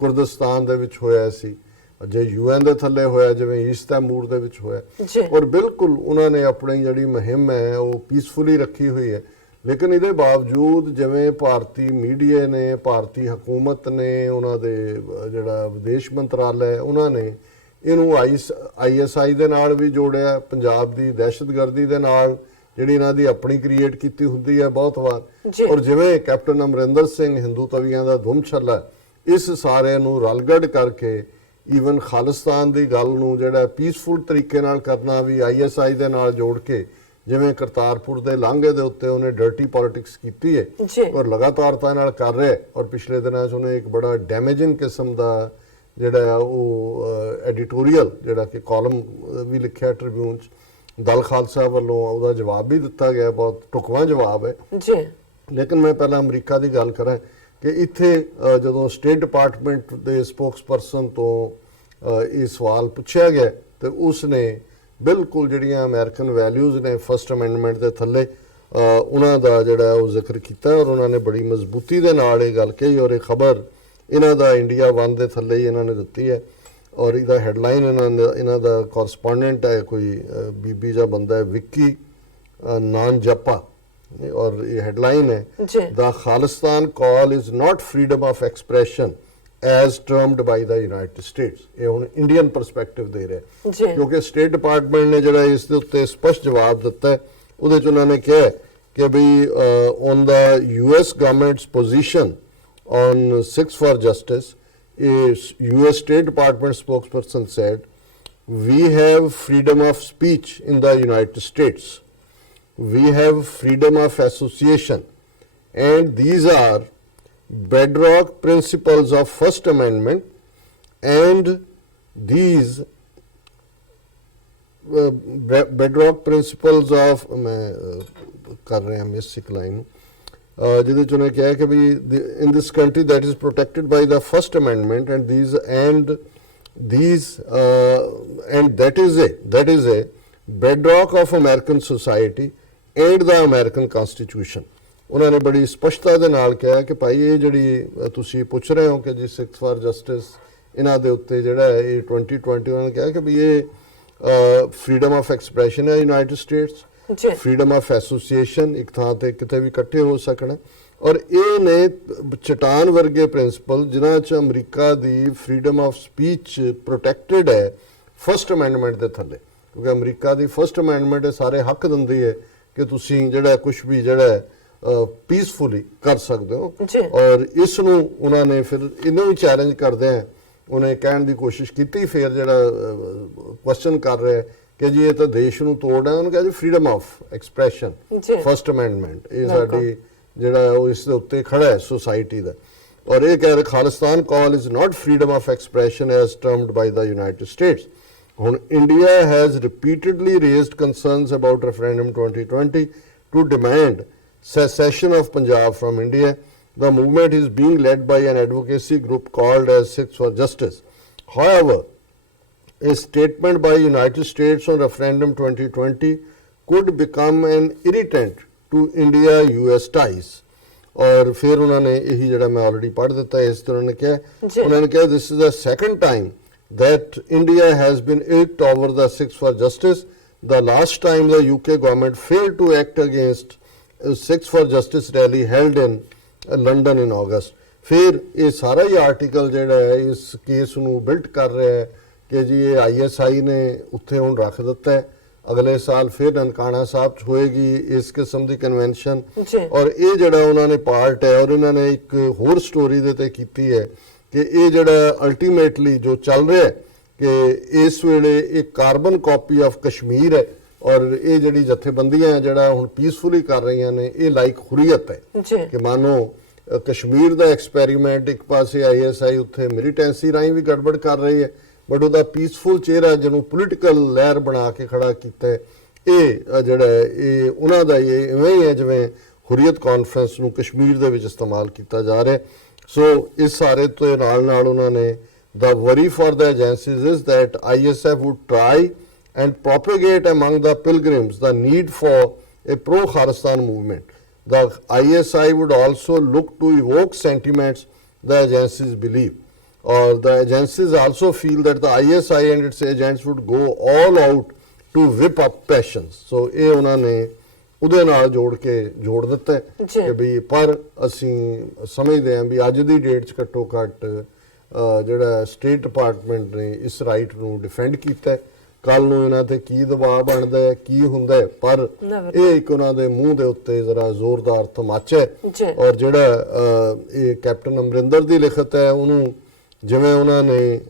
ਕੁਰਦਿਸਤਾਨ ਦੇ ਵਿੱਚ ਹੋਇਆ ਸੀ, ਜੇ UN ਦੇ ਥੱਲੇ ਹੋਇਆ ਜਿਵੇਂ ਈਸਟ ਤੈਮੂਰ ਦੇ ਵਿੱਚ ਹੋਇਆ। ਔਰ ਬਿਲਕੁਲ ਉਹਨਾਂ ਨੇ ਆਪਣੀ ਜਿਹੜੀ ਮੁਹਿੰਮ ਹੈ ਉਹ ਪੀਸਫੁਲੀ ਰੱਖੀ ਹੋਈ ਹੈ। ਲੇਕਿਨ ਇਹਦੇ ਬਾਵਜੂਦ ਜਿਵੇਂ ਭਾਰਤੀ ਮੀਡੀਆ ਨੇ, ਭਾਰਤੀ ਹਕੂਮਤ ਨੇ, ਉਹਨਾਂ ਦੇ ਜਿਹੜਾ ਵਿਦੇਸ਼ ਮੰਤਰਾਲਾ ਹੈ, ਉਹਨਾਂ ਨੇ ਇਹਨੂੰ ISI ਦੇ ਨਾਲ ਵੀ ਜੋੜਿਆ, ਪੰਜਾਬ ਦੀ ਦਹਿਸ਼ਤਗਰਦੀ ਦੇ ਨਾਲ ਜਿਹੜੀ ਇਹਨਾਂ ਦੀ ਆਪਣੀ ਕ੍ਰੀਏਟ ਕੀਤੀ ਹੁੰਦੀ ਹੈ ਬਹੁਤ ਵਾਰ। ਔਰ ਜਿਵੇਂ ਕੈਪਟਨ ਅਮਰਿੰਦਰ ਸਿੰਘ ਹਿੰਦੂ ਤਵੀਆਂ ਦਾ ਧੁੰਮ ਛੱਲਾ, ਇਸ ਸਾਰੇ ਨੂੰ ਰਲਗੜ ਕਰਕੇ ਈਵਨ ਖਾਲਿਸਤਾਨ ਦੀ ਗੱਲ ਨੂੰ ਜਿਹੜਾ ਪੀਸਫੁਲ ਤਰੀਕੇ ਨਾਲ ਕਰਨਾ ਵੀ ISI ਦੇ ਨਾਲ ਜੋੜ ਕੇ, ਜਿਵੇਂ ਕਰਤਾਰਪੁਰ ਦੇ ਲਾਂਘੇ ਦੇ ਉੱਤੇ ਉਹਨੇ ਡਰਟੀ ਪੋਲਿਟਿਕਸ ਕੀਤੀ ਹੈ ਔਰ ਲਗਾਤਾਰਤਾ ਨਾਲ ਕਰ ਰਿਹਾ। ਔਰ ਪਿਛਲੇ ਦਿਨਾਂ 'ਚ ਉਹਨੇ ਇੱਕ ਬੜਾ ਡੈਮੇਜਿੰਗ ਕਿਸਮ ਦਾ ਜਿਹੜਾ ਉਹ ਐਡੀਟੋਰੀਅਲ ਜਿਹੜਾ ਕਿ ਕਾਲਮ ਵੀ ਲਿਖਿਆ ਟ੍ਰਿਬਿਊਨ 'ਚ, ਦਲ ਖਾਲਸਾ ਵੱਲੋਂ ਉਹਦਾ ਜਵਾਬ ਵੀ ਦਿੱਤਾ ਗਿਆ, ਬਹੁਤ ਢੁਕਵਾਂ ਜਵਾਬ ਹੈ ਜੀ। ਲੇਕਿਨ ਮੈਂ ਪਹਿਲਾਂ ਅਮਰੀਕਾ ਦੀ ਗੱਲ ਕਰਾਂ ਕਿ ਇੱਥੇ ਜਦੋਂ ਸਟੇਟ ਡਿਪਾਰਟਮੈਂਟ ਦੇ ਸਪੋਕਸਪਰਸਨ ਤੋਂ ਇਹ ਸਵਾਲ ਪੁੱਛਿਆ ਗਿਆ ਤੇ ਉਸਨੇ ਬਿਲਕੁਲ ਜਿਹੜੀਆਂ ਅਮਰੀਕਨ ਵੈਲਿਊਜ਼ ਨੇ ਫਸਟ ਅਮੈਂਡਮੈਂਟ ਦੇ ਥੱਲੇ ਉਹਨਾਂ ਦਾ ਜਿਹੜਾ ਉਹ ਜ਼ਿਕਰ ਕੀਤਾ ਔਰ ਉਹਨਾਂ ਨੇ ਬੜੀ ਮਜ਼ਬੂਤੀ ਦੇ ਨਾਲ ਇਹ ਗੱਲ ਕਹੀ। ਔਰ ਇਹ ਖਬਰ ਇਹਨਾਂ ਦਾ ਇੰਡੀਆ 1 ਦੇ ਥੱਲੇ ਹੀ ਇਹਨਾਂ ਨੇ ਦਿੱਤੀ ਹੈ ਔਰ ਇਹਦਾ ਹੈਡਲਾਈਨ ਇਹਨਾਂ ਦਾ ਕੋਰਸਪੋਂਡੈਂਟ ਹੈ ਕੋਈ ਬੀਬੀ ਜਾਂ ਬੰਦਾ ਹੈ ਵਿੱਕੀ ਨਾਨਜੱਪਾ ਔਰ ਇਹ ਹੈਡਲਾਈਨ ਹੈ the Khalistan call is not freedom of expression as termed by the United States. ਇਹ ਹੁਣ ਇੰਡੀਅਨ ਪਰਸਪੈਕਟਿਵ ਦੇ ਰਿਹਾ ਕਿਉਂਕਿ ਸਟੇਟ ਡਿਪਾਰਟਮੈਂਟ ਨੇ ਜਿਹੜਾ ਇਸ ਦੇ ਉੱਤੇ ਸਪਸ਼ਟ ਜਵਾਬ ਦਿੱਤਾ ਹੈ। ਉਹਦੇ 'ਚ ਉਹਨਾਂ ਨੇ ਕਿਹਾ ਕਿ we on the US government's position on 6 for Justice, a US State Department spokesperson said, "We have freedom of speech in the United States. We have freedom of association, and these are bedrock principles of First Amendment, and these bedrock principles of कर रहे हैं miss सिक line ਜਿਹਦੇ 'ਚ ਉਹਨੇ ਕਿਹਾ ਕਿ ਵੀ in this country that is protected by the First Amendment and that is a bedrock of American society and the American Constitution। ਉਹਨਾਂ ਨੇ ਬੜੀ ਸਪਸ਼ਟਤਾ ਦੇ ਨਾਲ ਕਿਹਾ ਕਿ ਭਾਈ ਇਹ ਜਿਹੜੀ ਤੁਸੀਂ ਪੁੱਛ ਰਹੇ ਹੋ ਕਿ ਜੀ 6 for Justice ਇਹਨਾਂ ਦੇ ਉੱਤੇ ਜਿਹੜਾ ਹੈ ਇਹ 2020 ਉਹਨਾਂ ਨੇ ਕਿਹਾ ਕਿ ਵੀ ਇਹ freedom of expression ਹੈ United States, freedom of association, ਇੱਕ ਥਾਂ ਤੇ ਕਿਤੇ ਵੀ ਇਕੱਠੇ ਹੋ ਸਕਣਾ ਔਰ ਇਹ ਨੇ ਚਟਾਨ ਵਰਗੇ ਪ੍ਰਿੰਸੀਪਲ ਜਿਨ੍ਹਾਂ 'ਚ America the freedom of speech protected ਹੈ ਫਸਟ ਅਮੈਂਡਮੈਂਟ ਦੇ ਥੱਲੇ। ਕਿਉਂਕਿ ਅਮਰੀਕਾ ਦੀ ਫਸਟ ਅਮੈਂਡਮੈਂਟ ਸਾਰੇ ਹੱਕ ਦਿੰਦੀ ਹੈ ਕਿ ਤੁਸੀਂ ਜਿਹੜਾ ਕੁਝ ਵੀ ਜਿਹੜਾ ਪੀਸਫੁਲੀ ਕਰ ਸਕਦੇ ਹੋ ਔਰ ਇਸ ਨੂੰ ਉਹਨਾਂ ਨੇ ਫਿਰ ਇਹਨੂੰ ਵੀ ਚੈਲੰਜ ਕਰਦੇ ਆ। ਉਹਨੇ ਕਹਿਣ ਦੀ ਕੋਸ਼ਿਸ਼ ਕੀਤੀ ਫਿਰ ਜਿਹੜਾ ਕੁਐਸਚਨ ਕਰ ਰਿਹਾ ਕਿ ਜੀ ਇਹ ਤਾਂ ਦੇਸ਼ ਨੂੰ ਤੋੜਨਾ, ਉਹਨੂੰ ਕਹਿੰਦੇ freedom of expression first amendment ਇਹ ਸਾਡੀ ਜਿਹੜਾ ਉਹ ਇਸ ਦੇ ਉੱਤੇ ਖੜਾ ਹੈ ਸੋਸਾਇਟੀ ਦਾ। ਔਰ ਇਹ ਕਹਿ ਰਿਹਾ Khalistan call is not freedom of expression as termed by the United States. ਹੁਣ India has repeatedly raised concerns about referendum 2020 to demand secession of Punjab from India. The movement is being led by an advocacy group called as 6 for Justice. However, a statement by United States on referendum 2020 could become an irritant to India-US ties. और फिर उन्होंने यही जड़ा मैं already पढ़ देता है इस तरह उन्होंने कहा this is the second time that India has been irked over the 6 for Justice. The last time the UK government failed to act against 6 for Justice rally held in London in August. फिर ये सारा ही article ਜਿਹੜਾ ਹੈ ਇਸ case ਨੂੰ built ਕਰ ਰਿਹਾ ਹੈ ਕਿ ਜੀ ਇਹ ISI ਨੇ ਉੱਥੇ ਹੁਣ ਰੱਖ ਦਿੱਤਾ ਹੈ। ਅਗਲੇ ਸਾਲ ਫਿਰ ਨਨਕਾਣਾ ਸਾਹਿਬ 'ਚ ਹੋਏਗੀ ਇਸ ਕਿਸਮ ਦੀ ਕਨਵੈਨਸ਼ਨ ਔਰ ਇਹ ਜਿਹੜਾ ਉਹਨਾਂ ਨੇ ਪਾਰਟ ਹੈ ਔਰ ਇਹਨਾਂ ਨੇ ਇੱਕ ਹੋਰ ਸਟੋਰੀ ਦੇ ਤੇ ਕੀਤੀ ਹੈ ਕਿ ਇਹ ਜਿਹੜਾ ਅਲਟੀਮੇਟਲੀ ਜੋ ਚੱਲ ਰਿਹਾ ਹੈ ਕਿ ਇਸ ਵੇਲੇ ਇੱਕ ਕਾਰਬਨ ਕਾਪੀ ਆਫ ਕਸ਼ਮੀਰ ਹੈ ਔਰ ਇਹ ਜਿਹੜੀ ਜਥੇਬੰਦੀਆਂ ਜਿਹੜਾ ਹੁਣ ਪੀਸਫੁਲੀ ਕਰ ਰਹੀਆਂ ਨੇ ਇਹ ਲਾਈਕ ਹੁਰੀਅਤ ਹੈ ਕਿ ਮਾਨੋ ਕਸ਼ਮੀਰ ਦਾ ਐਕਸਪੈਰੀਮੈਂਟ ਇੱਕ ਪਾਸੇ ISI ਉੱਥੇ ਮਿਲੀਟੈਂਸੀ ਰਾਹੀਂ ਵੀ ਗੜਬੜ ਕਰ ਰਹੀ ਹੈ ਬਟ ਉਹਦਾ ਪੀਸਫੁਲ ਚਿਹਰਾ ਜਿਹਨੂੰ ਪੋਲੀਟੀਕਲ ਲਹਿਰ ਬਣਾ ਕੇ ਖੜਾ ਕੀਤਾ ਹੈ ਇਹ ਜਿਹੜਾ ਇਹ ਉਹਨਾਂ ਦਾ ਇਹ ਇਵੇਂ ਹੀ ਹੈ ਜਿਵੇਂ ਹੁਰੀਅਤ ਕਾਨਫਰੰਸ ਨੂੰ ਕਸ਼ਮੀਰ ਦੇ ਵਿੱਚ ਇਸਤੇਮਾਲ ਕੀਤਾ ਜਾ ਰਿਹਾ। ਸੋ ਇਸ ਸਾਰੇ ਤੋਂ ਨਾਲ ਉਹਨਾਂ ਨੇ the worry for the agencies is that ISF would try and propagate among the pilgrims the need for a pro-Khalistan movement. The ISI would also look to evoke sentiments the agencies believe. Or the agencies also feel that the ISI and its agents would go all out to whip up passions. So, ਇਹ ਉਹਨਾਂ ਨੇ ਉਹਦੇ ਨਾਲ ਜੋੜ ਦਿੱਤਾ ਕਿ ਵੀ ਪਰ ਅਸੀਂ ਸਮਝਦੇ ਹਾਂ ਵੀ ਅੱਜ ਦੀ ਡੇਟ 'ਚ ਘੱਟੋ ਘੱਟ ਜਿਹੜਾ ਸਟੇਟ ਡਿਪਾਰਟਮੈਂਟ ਨੇ ਇਸ ਰਾਈਟ ਨੂੰ ਡਿਫੈਂਡ ਕੀਤਾ। ਕੱਲ ਨੂੰ ਇਹਨਾਂ ਤੇ ਕੀ ਦਬਾਅ ਬਣਦਾ ਹੈ, ਕੀ ਹੁੰਦਾ ਹੈ, ਪਰ ਇਹ ਇੱਕ ਉਹਨਾਂ ਦੇ ਮੂੰਹ ਦੇ ਉੱਤੇ ਜ਼ਰਾ ਜ਼ੋਰਦਾਰ ਤਮਾਚਾ ਹੈ। ਔਰ ਜਿਹੜਾ ਇਹ ਕੈਪਟਨ ਅਮਰਿੰਦਰ ਦੀ ਲਿਖਤ ਹੈ, ਉਹਨੂੰ ਜਿਵੇਂ ਉਹਨਾਂ ਨੇ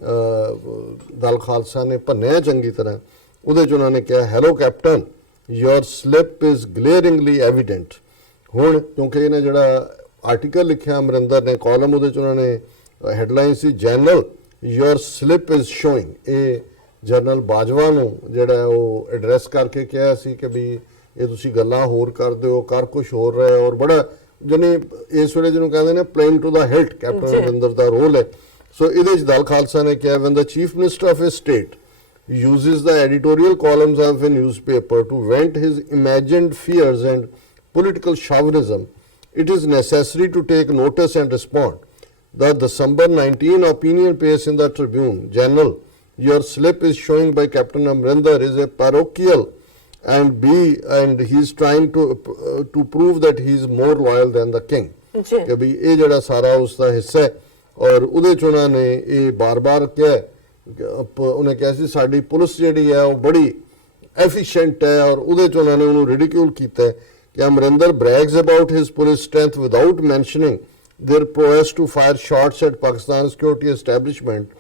ਦਲ ਖਾਲਸਾ ਨੇ ਭੰਨਿਆ ਚੰਗੀ ਤਰ੍ਹਾਂ, ਉਹਦੇ 'ਚ ਉਹਨਾਂ ਨੇ ਕਿਹਾ, hello captain, your slip is glaringly evident. ਹੁਣ ਕਿਉਂਕਿ ਇਹਨੇ ਜਿਹੜਾ ਆਰਟੀਕਲ ਲਿਖਿਆ ਅਮਰਿੰਦਰ ਨੇ, ਕਾਲਮ, ਉਹਦੇ 'ਚ ਉਹਨਾਂ ਨੇ headline C, general your slip is showing. ਇਹ ਜਨਰਲ ਬਾਜਵਾ ਨੂੰ ਜਿਹੜਾ ਉਹ ਐਡਰੈਸ ਕਰਕੇ ਕਿਹਾ ਸੀ ਕਿ ਵੀ ਇਹ ਤੁਸੀਂ ਗੱਲਾਂ ਹੋਰ ਕਰਦੇ ਹੋ, ਕਰ ਕੁਛ ਹੋਰ ਰਹੇ, ਔਰ ਬੜਾ ਜਿਹਨੇ ਇਸ ਵੇਲੇ ਜਿਹਨੂੰ ਕਹਿੰਦੇ ਨੇ playing to the hilt captain Amarinder ਦਾ ਰੋਲ ਹੈ। ਸੋ ਇਹਦੇ 'ਚ ਦਲ ਖਾਲਸਾ ਨੇ ਕਿਹਾ, when the chief minister of a state uses the editorial columns of a newspaper to vent his imagined fears and political chauvinism, it is necessary to take notice and respond. The December 19 opinion piece in the Tribune, General, your slip is showing by Captain Amrinder is a parochial and he is trying to prove that he is more loyal than the king. ਕਿ ਵੀ ਇਹ ਜਿਹੜਾ ਸਾਰਾ ਉਸ ਦਾ ਹਿੱਸਾ ਹੈ। ਔਰ ਉਹਦੇ 'ਚ ਉਹਨਾਂ ਨੇ ਇਹ ਬਾਰ-ਬਾਰ ਕਿਹਾ, ਉਹਨੇ ਕਿਹਾ ਸੀ ਸਾਡੀ ਪੁਲਿਸ ਜਿਹੜੀ ਹੈ ਉਹ ਬੜੀ ਐਫੀਸ਼ੀਐਂਟ ਹੈ, ਔਰ ਉਹਦੇ 'ਚ ਉਹਨਾਂ ਨੇ ਉਹਨੂੰ ਰਿਡੀਕਿਊਲ ਕੀਤਾ ਕਿ Amarinder brags about his police strength without mentioning their prowess to fire shots at Pakistan security establishment,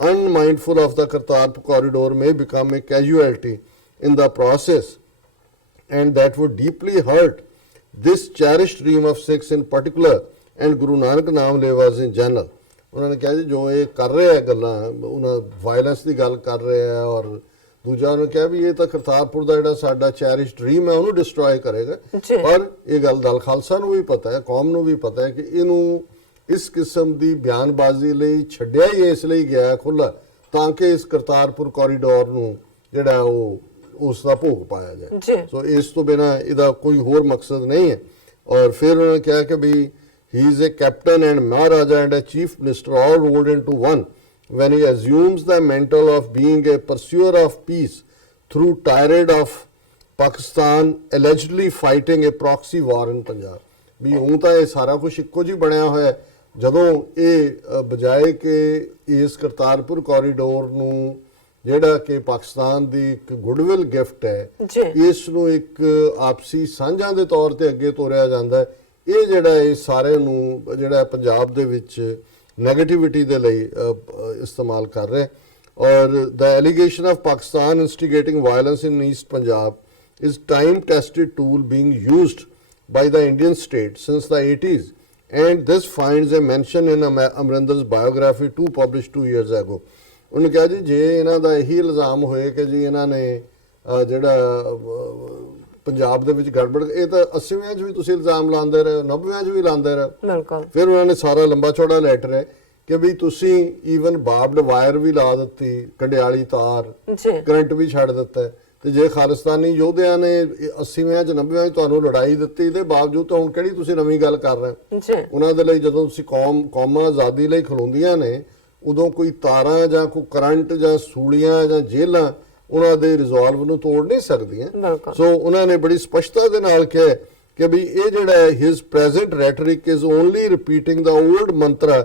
unmindful of the Kartarpur corridor, may become a casualty in the process, and that would deeply hurt this cherished dream of Sikhs in particular and Guru Nanak Naam Levas in general. ਉਹਨਾਂ ਨੇ ਕਿਹਾ ਜੀ ਜੋ ਇਹ ਕਰ ਰਿਹਾ ਗੱਲਾਂ, ਉਹਨਾਂ ਵਾਇਲੈਂਸ ਦੀ ਗੱਲ ਕਰ ਰਿਹਾ ਹੈ, ਔਰ ਦੂਜਾ ਉਹਨੇ ਕਿਹਾ ਵੀ ਇਹ ਤਾਂ ਕਰਤਾਰਪੁਰ ਦਾ ਜਿਹੜਾ ਸਾਡਾ ਚੈਰਿਸ਼ ਡ੍ਰੀਮ ਹੈ ਉਹਨੂੰ ਡਿਸਟਰੋਏ ਕਰੇਗਾ। ਪਰ ਇਹ ਗੱਲ ਦਲ ਖਾਲਸਾ ਨੂੰ ਵੀ ਪਤਾ ਹੈ, ਕੌਮ ਨੂੰ ਵੀ ਪਤਾ ਹੈ ਕਿ ਇਹਨੂੰ ਇਸ ਕਿਸਮ ਦੀ ਬਿਆਨਬਾਜ਼ੀ ਲਈ ਛੱਡਿਆ ਹੀ ਇਸ ਲਈ ਗਿਆ ਖੁੱਲ੍ਹਾ ਤਾਂ ਕਿ ਇਸ ਕਰਤਾਰਪੁਰ ਕੋਰੀਡੋਰ ਨੂੰ ਜਿਹੜਾ ਉਹ ਉਸ ਦਾ ਭੋਗ ਪਾਇਆ ਜਾਏ। ਸੋ ਇਸ ਤੋਂ ਬਿਨਾਂ ਇਹਦਾ ਕੋਈ ਹੋਰ ਮਕਸਦ ਨਹੀਂ ਹੈ। ਔਰ ਫਿਰ ਉਹਨਾਂ ਨੇ ਕਿਹਾ ਕਿ ਵੀ he is a captain and Maharaja and a chief minister all rolled into one when he assumes the mantle of being a pursuer of peace through tirade of Pakistan allegedly fighting a proxy war in Punjab। ਵੀ ਹੁਣ ਤਾਂ ਇਹ ਸਾਰਾ ਕੁਝ ਇੱਕੋ ਜਿਹੀ ਬਣਿਆ ਹੋਇਆ ਜਦੋਂ ਇਹ ਬਜਾਏ ਕਿ ਇਸ ਕਰਤਾਰਪੁਰ ਕੋਰੀਡੋਰ ਨੂੰ ਜਿਹੜਾ ਕਿ ਪਾਕਿਸਤਾਨ ਦੀ ਇੱਕ ਗੁੱਡਵਿਲ ਗਿਫਟ ਹੈ, ਇਸ ਨੂੰ ਇੱਕ ਆਪਸੀ ਸਾਂਝਾਂ ਦੇ ਤੌਰ ਤੇ ਅੱਗੇ ਤੋਰਿਆ ਜਾਂਦਾ ਹੈ। ਇਹ ਜਿਹੜਾ ਇਹ ਸਾਰੇ ਨੂੰ ਜਿਹੜਾ ਪੰਜਾਬ ਦੇ ਵਿੱਚ ਨੈਗੇਟਿਵਿਟੀ ਦੇ ਲਈ ਇਸਤੇਮਾਲ ਕਰ ਰਿਹਾ। ਔਰ the allegation of Pakistan instigating violence in east Punjab is time tested tool being used by the Indian state since the 80s, and this finds a mention in Amrinder's biography too published 2 years ago। ਉਹਨੇ ਕਿਹਾ ਜੀ ਜੇ ਇਹਨਾਂ ਦਾ ਇਹੀ ਇਲਜ਼ਾਮ ਹੋਏ ਕਿ ਜੀ ਇਹਨਾਂ ਨੇ ਜਿਹੜਾ ਪੰਜਾਬ ਦੇ ਵਿੱਚ ਗੜਬੜ, ਇਹ ਤਾਂ 80ਵਿਆਂ 'ਚ ਵੀ ਤੁਸੀਂ ਇਲਜ਼ਾਮ ਲਾਉਂਦੇ ਰਹੇ, 90ਵਿਆਂ 'ਚ ਵੀ ਲਾਉਂਦੇ ਰਹੇ। ਫਿਰ ਉਹਨਾਂ ਨੇ ਸਾਰਾ ਲੰਬਾ ਚੌੜਾ ਲੈਟਰ ਹੈ ਕਿ ਵੀ ਤੁਸੀਂ ਈਵਨ ਬਾਰਬਡ ਵਾਇਰ ਵੀ ਲਾ ਦਿੱਤੀ, ਕੰਡਿਆਲੀ ਤਾਰ, ਕਰੰਟ ਵੀ ਛੱਡ ਦਿੱਤਾ, ਤੇ ਜੇ ਖਾਲਿਸਤਾਨੀ ਯੋਧਿਆਂ ਨੇ 80ਵਿਆਂ 'ਚ 90ਵਿਆਂ 'ਚ ਤੁਹਾਨੂੰ ਲੜਾਈ ਦਿੱਤੀ, ਇਹਦੇ ਬਾਵਜੂਦ ਤਾਂ ਹੁਣ ਕਿਹੜੀ ਤੁਸੀਂ ਨਵੀਂ ਗੱਲ ਕਰ ਰਹੇ। ਉਹਨਾਂ ਦੇ ਲਈ ਜਦੋਂ ਤੁਸੀਂ ਕੌਮਾਂ ਆਜ਼ਾਦੀ ਲਈ ਖਲੋਂਦੀਆਂ ਨੇ, ਉਦੋਂ ਕੋਈ ਤਾਰਾਂ ਜਾਂ ਕੋਈ ਕਰੰਟ ਜਾਂ ਸੂਲੀਆਂ ਜਾਂ ਜੇਲਾਂ ਉਹਨਾਂ ਦੇ ਰਿਜ਼ੋਲਵ ਨੂੰ ਤੋੜ ਨਹੀਂ ਸਕਦੀਆਂ। ਸੋ ਉਹਨਾਂ ਨੇ ਬੜੀ ਸਪਸ਼ਟਤਾ ਦੇ ਨਾਲ ਕਿਹਾ ਕਿ ਵੀ ਇਹ ਜਿਹੜਾ his present rhetoric is only repeating the old mantra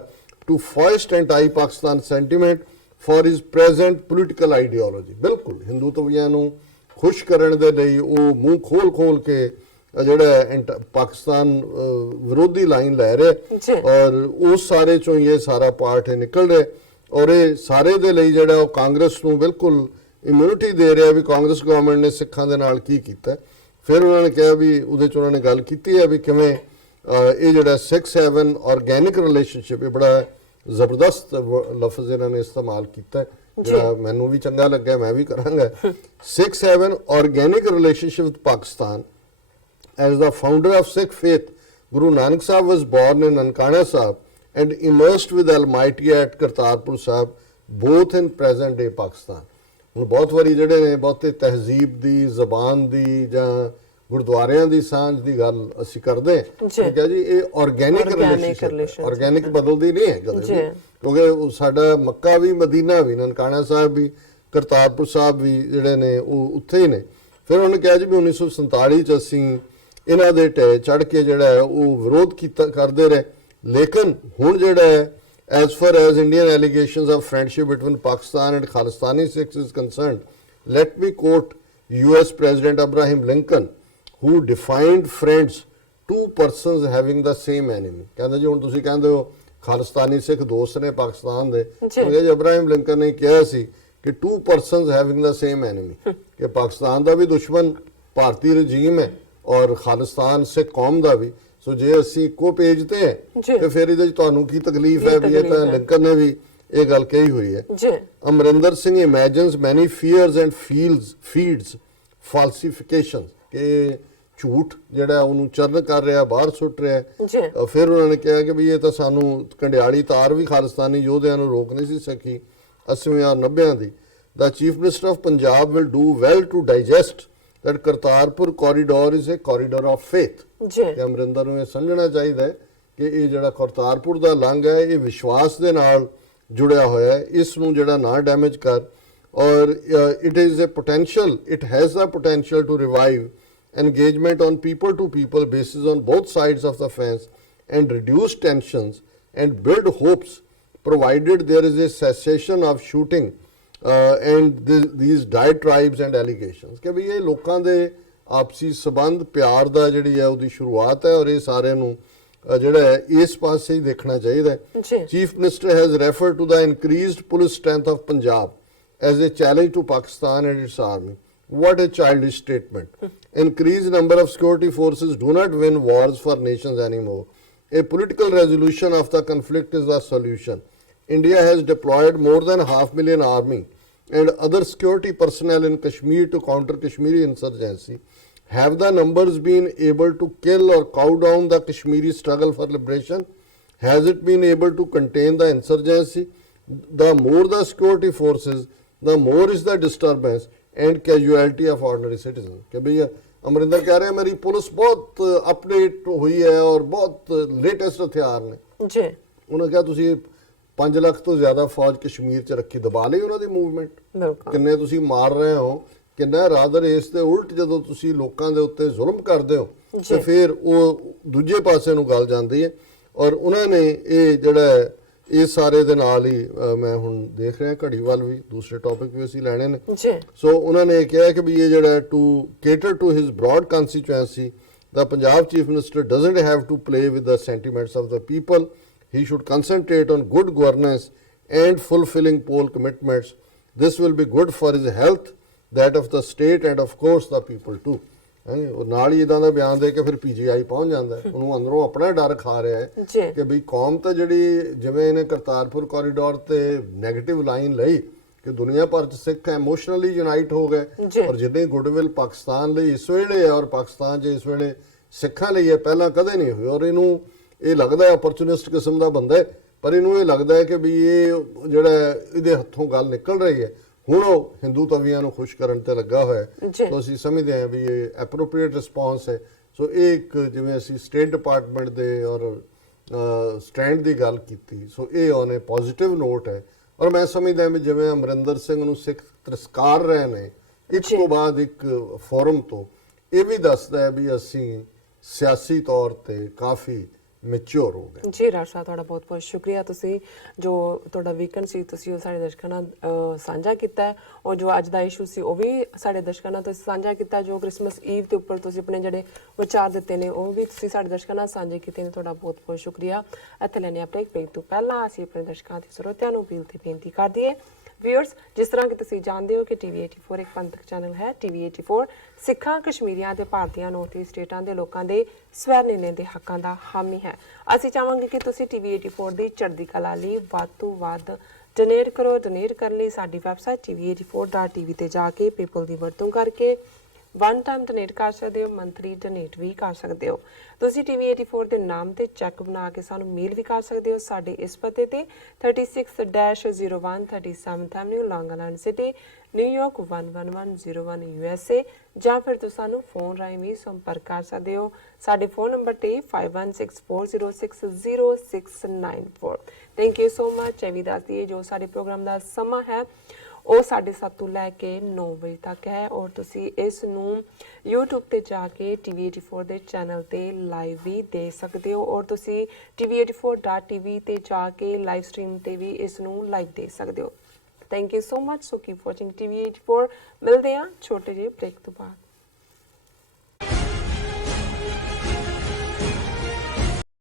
to foist anti Pakistan sentiment for his present political ideology. ਬਿਲਕੁਲ ਹਿੰਦੂਤਵੀਆਂ ਨੂੰ ਖੁਸ਼ ਕਰਨ ਦੇ ਲਈ ਉਹ ਮੂੰਹ ਖੋਲ ਕੇ ਜਿਹੜਾ ਪਾਕਿਸਤਾਨ ਵਿਰੋਧੀ ਲਾਈਨ ਲੈ ਰਿਹਾ, ਔਰ ਉਸ ਸਾਰੇ ਚੋਂ ਇਹ ਸਾਰਾ ਪਾਰਟ ਨਿਕਲ ਰਿਹਾ। ਔਰ ਇਹ ਸਾਰੇ ਦੇ ਲਈ ਜਿਹੜਾ ਉਹ ਕਾਂਗਰਸ ਨੂੰ ਬਿਲਕੁਲ ਇਮਿਊਨਿਟੀ ਦੇ ਰਿਹਾ ਵੀ ਕਾਂਗਰਸ ਗਵਰਨਮੈਂਟ ਨੇ ਸਿੱਖਾਂ ਦੇ ਨਾਲ ਕੀ ਕੀਤਾ। ਫਿਰ ਉਹਨਾਂ ਨੇ ਕਿਹਾ ਵੀ ਉਹਦੇ 'ਚ ਉਹਨਾਂ ਨੇ ਗੱਲ ਕੀਤੀ ਹੈ ਵੀ ਕਿਵੇਂ ਇਹ ਜਿਹੜਾ 6-7 ਆਰਗੈਨਿਕ ਰਿਲੇਸ਼ਨਸ਼ਿਪ, ਇਹ ਬੜਾ ਜ਼ਬਰਦਸਤ ਲਫ਼ਜ਼ ਇਹਨਾਂ ਨੇ ਇਸਤੇਮਾਲ ਕੀਤਾ ਜਿਹੜਾ ਮੈਨੂੰ ਵੀ ਚੰਗਾ ਲੱਗਾ, ਮੈਂ ਵੀ ਕਰਾਂਗਾ। 6-7 organic relationship with Pakistan as the founder of Sikh faith, Guru Nanak Sahib was born in Nankana Sahib and immersed with Almighty at Kartarpur Sahib, both in present day Pakistan। ਹੁਣ ਬਹੁਤ ਵਾਰੀ ਜਿਹੜੇ ਨੇ ਬਹੁਤੇ ਤਹਿਜ਼ੀਬ ਦੀ, ਜ਼ਬਾਨ ਦੀ ਜਾਂ ਗੁਰਦੁਆਰਿਆਂ ਦੀ ਸਾਂਝ ਦੀ ਗੱਲ ਅਸੀਂ ਕਰਦੇ ਠੀਕ ਹੈ ਜੀ। ਇਹ ਆਰਗੈਨਿਕ ਰਿਲੇਸ਼ਨਸ਼ਿਪ, ਆਰਗੈਨਿਕ ਬਦਲਦੀ ਨਹੀਂ ਹੈ ਕਦੇ ਵੀ, ਕਿਉਂਕਿ ਸਾਡਾ ਮੱਕਾ ਵੀ, ਮਦੀਨਾ ਵੀ, ਨਨਕਾਣਾ ਸਾਹਿਬ ਵੀ, ਕਰਤਾਰਪੁਰ ਸਾਹਿਬ ਵੀ ਜਿਹੜੇ ਨੇ ਉਹ ਉੱਥੇ ਹੀ ਨੇ। ਫਿਰ ਉਹਨੇ ਕਿਹਾ ਜੀ ਵੀ 1947 'ਚ ਅਸੀਂ ਇਹਨਾਂ ਦੇ ਢਹਿ ਚੜ੍ਹ ਕੇ ਜਿਹੜਾ ਹੈ ਉਹ ਵਿਰੋਧ ਕਰਦੇ ਰਹੇ, ਲੇਕਿਨ ਹੁਣ ਜਿਹੜਾ ਹੈ As far as Indian allegations of friendship between Pakistan and Khalistani Sikhs is concerned, let me quote US President Abraham Lincoln, who defined friends two persons having the same enemy. ਕਹਿੰਦੇ ਜੀ ਹੁਣ ਤੁਸੀਂ ਕਹਿੰਦੇ ਹੋ ਖਾਲਿਸਤਾਨੀ ਸਿੱਖ ਦੋਸਤ ਨੇ ਪਾਕਿਸਤਾਨ ਦੇ, ਕਹਿੰਦੇ ਜੀ ਅਬਰਾਹਿਮ ਲਿੰਕਨ ਨੇ ਕਿਹਾ ਸੀ ਕਿ two persons having the same enemy, ਕਿ ਪਾਕਿਸਤਾਨ ਦਾ ਵੀ ਦੁਸ਼ਮਣ ਭਾਰਤੀ ਰਜੀਮ ਹੈ ਔਰ ਖਾਲਿਸਤਾਨ ਸਿੱਖ ਕੌਮ ਦਾ ਵੀ। ਸੋ ਜੇ ਅਸੀਂ ਇੱਕੋ ਪੇਜ ਤੇ ਹੈ ਤੇ ਫਿਰ ਇਹਦੇ ਚ ਤੁਹਾਨੂੰ ਕੀ ਤਕਲੀਫ ਹੈ ਵੀ ਇਹ ਤਾਂ ਲਿੰਕਨ ਨੇ ਵੀ ਇਹ ਗੱਲ ਕਹੀ ਹੋਈ ਹੈ। ਅਮਰਿੰਦਰ ਸਿੰਘ ਇਮੇਜਿਨਸ ਮੈਨੀ ਫੀਅਰਸ ਐਂਡ ਫੀਡਸ ਫਾਲਸੀਫਿਕੇਸ਼ਨਸ, ਕਿ ਝੂਠ ਜਿਹੜਾ ਉਹਨੂੰ ਚਰਨ ਕਰ ਰਿਹਾ, ਬਾਹਰ ਸੁੱਟ ਰਿਹਾ। ਫਿਰ ਉਹਨਾਂ ਨੇ ਕਿਹਾ ਕਿ ਵੀ ਇਹ ਤਾਂ ਸਾਨੂੰ ਕੰਡਿਆਲੀ ਤਾਰ ਵੀ ਖਾਲਿਸਤਾਨੀ ਯੋਧਿਆਂ ਨੂੰ ਰੋਕ ਨਹੀਂ ਸੀ ਸਕੀ 80ਵੇਂ ਔਰ 90ਆਂ ਦੀ। The Chief Minister of Punjab will do well to digest that Kartarpur corridor is a corridor of faith. ਤੇ ਅਮਰਿੰਦਰ ਨੂੰ ਇਹ ਸਮਝਣਾ ਚਾਹੀਦਾ ਹੈ ਕਿ ਇਹ ਜਿਹੜਾ ਕਰਤਾਰਪੁਰ ਦਾ ਲੰਘ ਹੈ ਇਹ ਵਿਸ਼ਵਾਸ ਦੇ ਨਾਲ ਜੁੜਿਆ ਹੋਇਆ ਹੈ, ਇਸ ਨੂੰ ਜਿਹੜਾ ਨਾ ਡੈਮੇਜ ਕਰ। ਔਰ it is a potential, it has the potential to revive engagement on people to people basis on both sides of the fence and reduce tensions and build hopes provided there is a cessation of shooting and these diatribes and allegations, ਕਿ ਵੀ ਇਹ ਲੋਕਾਂ ਦੇ ਆਪਸੀ ਸਬੰਧ ਪਿਆਰ ਦਾ ਜਿਹੜੀ ਹੈ ਉਹਦੀ ਸ਼ੁਰੂਆਤ ਹੈ ਔਰ ਇਹ ਸਾਰਿਆਂ ਨੂੰ ਜਿਹੜਾ ਹੈ ਇਸ ਪਾਸੇ ਹੀ ਦੇਖਣਾ ਚਾਹੀਦਾ ਹੈ। Chief minister has referred to the increased police strength of Punjab as a challenge to Pakistan and its army. What a childish statement. Increased number of security forces do not win wars for nations anymore. A political resolution of the conflict is the solution. India has deployed more than 500,000 army and other security personnel in Kashmir to counter Kashmiri insurgency. Have the numbers been able to kill or cow down the Kashmiri struggle for liberation? Has it been able to contain the insurgency? The more the security forces, the more is the disturbance and casualty of ordinary citizens. कि भैया अमरिंदर कह रहे हैं मेरी police बहुत update हुई है और बहुत लेटेस्ट हथियार ने जी। उन्होंने कहा तुसी 5 ਲੱਖ ਤੋਂ ਜ਼ਿਆਦਾ ਫੌਜ ਕਸ਼ਮੀਰ ਚ ਰੱਖੀ, ਦਬਾ ਲਈ ਉਹਨਾਂ ਦੀ ਮੂਵਮੈਂਟ, ਕਿੰਨੇ ਤੁਸੀਂ ਮਾਰ ਰਹੇ ਹੋ, ਕਿੰਨਾ ਰਾਦਰ ਇਸ ਤੇ ਉਲਟ ਜਦੋਂ ਤੁਸੀਂ ਲੋਕਾਂ ਦੇ ਉੱਤੇ ਜ਼ੁਲਮ ਕਰਦੇ ਹੋ ਤੇ ਫਿਰ ਉਹ ਦੂਜੇ ਪਾਸੇ ਨੂੰ ਗੱਲ ਜਾਂਦੀ ਹੈ। ਔਰ ਉਹਨਾਂ ਨੇ ਇਹ ਜਿਹੜਾ ਇਸ ਸਾਰੇ ਦੇ ਨਾਲ ਹੀ ਮੈਂ ਹੁਣ ਦੇਖ ਰਿਹਾ ਘੜੀ ਵੱਲ ਵੀ ਦੂਸਰੇ ਟੌਪਿਕ ਵੀ ਅਸੀਂ ਲੈਣੇ ਨੇ। ਸੋ ਉਹਨਾਂ ਨੇ ਕਿਹਾ ਕਿ ਵੀ ਇਹ ਜਿਹੜਾ to cater to his broad constituency the Punjab chief minister doesn't have to play with the sentiments of the people. He should concentrate on good governance and fulfilling poll commitments. This will be good for his health, that of the state and of course the people too. ਨਾਲ ਹੀ ਇਦਾਂ ਦਾ ਬਿਆਨ ਦੇ ਕੇ ਫਿਰ PGI ਪਹੁੰਚ ਜਾਂਦਾ ਹੈ, ਉਹਨੂੰ ਅੰਦਰੋਂ ਆਪਣਾ ਡਰ ਖਾ ਰਿਹਾ ਹੈ ਕਿ ਵੀ ਕੌਮ ਤਾਂ ਜਿਹੜੀ ਜਿਵੇਂ ਇਹਨੇ ਕਰਤਾਰਪੁਰ ਕੋਰੀਡੋਰ ਤੇ ਨੈਗੇਟਿਵ ਲਾਈਨ ਲਈ ਕਿ ਦੁਨੀਆ ਭਰ ਚ ਸਿੱਖ ਇਮੋਸ਼ਨਲੀ ਯੂਨਾਈਟ ਹੋ ਗਏ ਔਰ ਜਿੰਨੀ ਗੁੱਡਵਿਲ ਪਾਕਿਸਤਾਨ ਲਈ ਇਸ ਵੇਲੇ ਹੈ ਔਰ ਪਾਕਿਸਤਾਨ 'ਚ ਇਸ ਵੇਲੇ ਸਿੱਖਾਂ ਲਈ ਹੈ ਪਹਿਲਾਂ ਕਦੇ ਨਹੀਂ ਹੋਈ। ਔਰ ਇਹਨੂੰ ਇਹ ਲੱਗਦਾ ਅਪਰਚੂਨਿਸਟ ਕਿਸਮ ਦਾ ਬੰਦਾ ਹੈ, ਪਰ ਇਹਨੂੰ ਇਹ ਲੱਗਦਾ ਹੈ ਕਿ ਵੀ ਇਹ ਜਿਹੜਾ ਇਹਦੇ ਹੱਥੋਂ ਗੱਲ ਨਿਕਲ ਰਹੀ ਹੈ ਹੁਣ ਉਹ ਹਿੰਦੂ ਤਵੀਆਂ ਨੂੰ ਖੁਸ਼ ਕਰਨ ਤੇ ਲੱਗਾ ਹੋਇਆ ਹੈ। ਸੋ ਅਸੀਂ ਸਮਝਦੇ ਹਾਂ ਵੀ ਇਹ ਐਪਰੋਪ੍ਰੀਏਟ ਰਿਸਪੌਂਸ ਹੈ। ਸੋ ਇਹ ਇੱਕ ਜਿਵੇਂ ਅਸੀਂ ਸਟੇਟ ਡਿਪਾਰਟਮੈਂਟ ਦੇ ਔਰ ਸਟੈਂਡ ਦੀ ਗੱਲ ਕੀਤੀ, ਸੋ ਇਹ ਔਨ ਏ ਪੋਜ਼ਿਟਿਵ ਨੋਟ ਹੈ। ਔਰ ਮੈਂ ਸਮਝਦਾ ਵੀ ਜਿਵੇਂ ਅਮਰਿੰਦਰ ਸਿੰਘ ਨੂੰ ਸਿੱਖ ਤਿਰਸਕਾਰ ਰਹੇ ਨੇ ਇੱਕ ਤੋਂ ਬਾਅਦ ਇੱਕ ਫੋਰਮ ਤੋਂ, ਇਹ ਵੀ ਦੱਸਦਾ ਹੈ ਵੀ ਅਸੀਂ ਸਿਆਸੀ ਤੌਰ ਤੇ ਕਾਫੀ ਮੈਚੁਰ ਹੋ ਗਏ। ਜੀ ਰਾਜ ਸਾਹਿਬ ਤੁਹਾਡਾ ਬਹੁਤ ਬਹੁਤ ਸ਼ੁਕਰੀਆ, ਤੁਸੀਂ ਜੋ ਤੁਹਾਡਾ ਵੀਕਐਂਡ ਸੀ ਤੁਸੀਂ ਉਹ ਸਾਡੇ ਦਰਸ਼ਕਾਂ ਨਾਲ ਸਾਂਝਾ ਕੀਤਾ ਔਰ ਜੋ ਅੱਜ ਦਾ ਇਸ਼ੂ ਸੀ ਉਹ ਵੀ ਸਾਡੇ ਦਰਸ਼ਕਾਂ ਨਾਲ ਤੁਸੀਂ ਸਾਂਝਾ ਕੀਤਾ। ਜੋ ਕ੍ਰਿਸਮਸ ਈਵ ਦੇ ਉੱਪਰ ਤੁਸੀਂ ਆਪਣੇ ਜਿਹੜੇ ਵਿਚਾਰ ਦਿੱਤੇ ਨੇ ਉਹ ਵੀ ਤੁਸੀਂ ਸਾਡੇ ਦਰਸ਼ਕਾਂ ਨਾਲ ਸਾਂਝੇ ਕੀਤੇ ਨੇ, ਤੁਹਾਡਾ ਬਹੁਤ ਬਹੁਤ ਸ਼ੁਕਰੀਆ। ਇੱਥੇ ਲੈਣੇ ਆਪਣੇ ਇੱਕ ਬ੍ਰੇਕ ਤੋਂ ਪਹਿਲਾਂ ਅਸੀਂ ਆਪਣੇ ਦਰਸ਼ਕਾਂ ਤੇ ਸਰੋਤਿਆਂ ਨੂੰ ਅਪੀਲ ਤੇ ਬੇਨਤੀ ਕਰ ਦਈਏ ਵਿਊਅਰਸ, ਜਿਸ ਤਰ੍ਹਾਂ ਕਿ ਤੁਸੀਂ ਜਾਣਦੇ ਹੋ ਕਿ ਟੀਵੀ 84 ਇੱਕ ਪੰਥਕ ਚੈਨਲ ਹੈ। ਟੀਵੀ 84 ਸਿੱਖਾਂ, ਕਸ਼ਮੀਰੀਆਂ ਤੇ ਭਾਰਤੀਆਂ ਨੌਰਥ ਈਸਟ ਸਟੇਟਾਂ ਦੇ ਲੋਕਾਂ ਦੇ ਸਵੈ ਨਿਰਣੇ ਦੇ ਹੱਕਾਂ ਦਾ ਹਾਮੀ ਹੈ। ਅਸੀਂ ਚਾਹਾਂਗੇ ਕਿ ਤੁਸੀਂ ਟੀਵੀ 84 ਦੀ ਚੜ੍ਹਦੀ ਕਲਾ ਲਈ ਵੱਧ ਤੋਂ ਵੱਧ ਡੋਨੇਟ ਕਰੋ। ਡੋਨੇਟ ਕਰਨ ਲਈ ਸਾਡੀ ਵੈਬਸਾਈਟ tv84.tv ਤੇ ਜਾ ਕੇ ਪੇਪਲ ਦੀ ਵਰਤੋਂ ਕਰਕੇ ਵਨ ਟਾਈਮ ਡੋਨੇਟ ਕਰ ਸਕਦੇ ਹੋ, ਮੰਥਲੀ ਡੋਨੇਟ ਵੀ ਕਰ ਸਕਦੇ ਹੋ। ਤੁਸੀਂ ਟੀਵੀ 84 ਦੇ ਨਾਮ ਤੇ ਚੈੱਕ ਬਣਾ ਕੇ ਸਾਨੂੰ ਮੇਲ ਵੀ ਕਰ ਸਕਦੇ ਹੋ ਸਾਡੇ ਇਸ ਪਤੇ ਤੇ 36-01 37th Avenue, Long Island City, New York 11101 USA, ਜਾਂ ਫਿਰ ਤੁਸੀਂ ਸਾਨੂੰ ਫੋਨ ਰਾਹੀਂ ਵੀ ਸੰਪਰਕ ਕਰ ਸਕਦੇ ਹੋ। ਸਾਡੇ ਫੋਨ ਨੰਬਰ ਤੇ 5164060694। Thank you so much. ਇਹ ਵੀ ਦੱਸ ਦਈਏ ਜੋ ਸਾਡੇ ਪ੍ਰੋਗਰਾਮ ਦਾ ਸਮਾਂ ਹੈ ਉਹ 7:30 ਤੋਂ ਲੈ ਕੇ 9 ਵਜੇ ਤੱਕ ਹੈ ਔਰ ਤੁਸੀਂ ਇਸ ਨੂੰ YouTube ਤੇ ਜਾ ਕੇ TV84 ਦੇ ਚੈਨਲ ਤੇ ਲਾਈਵ ਵੀ ਦੇ ਸਕਦੇ ਹੋ ਔਰ ਤੁਸੀਂ tv84.tv ਤੇ ਜਾ ਕੇ ਲਾਈਵ ਸਟ੍ਰੀਮ ਤੇ ਵੀ ਇਸ ਨੂੰ ਲਾਈਵ ਦੇ ਸਕਦੇ ਹੋ। Thank you so much. So keep watching TV84। ਮਿਲਦੇ ਹਾਂ ਛੋਟੇ ਜਿਹੇ ਬ੍ਰੇਕ ਤੋਂ ਬਾਅਦ।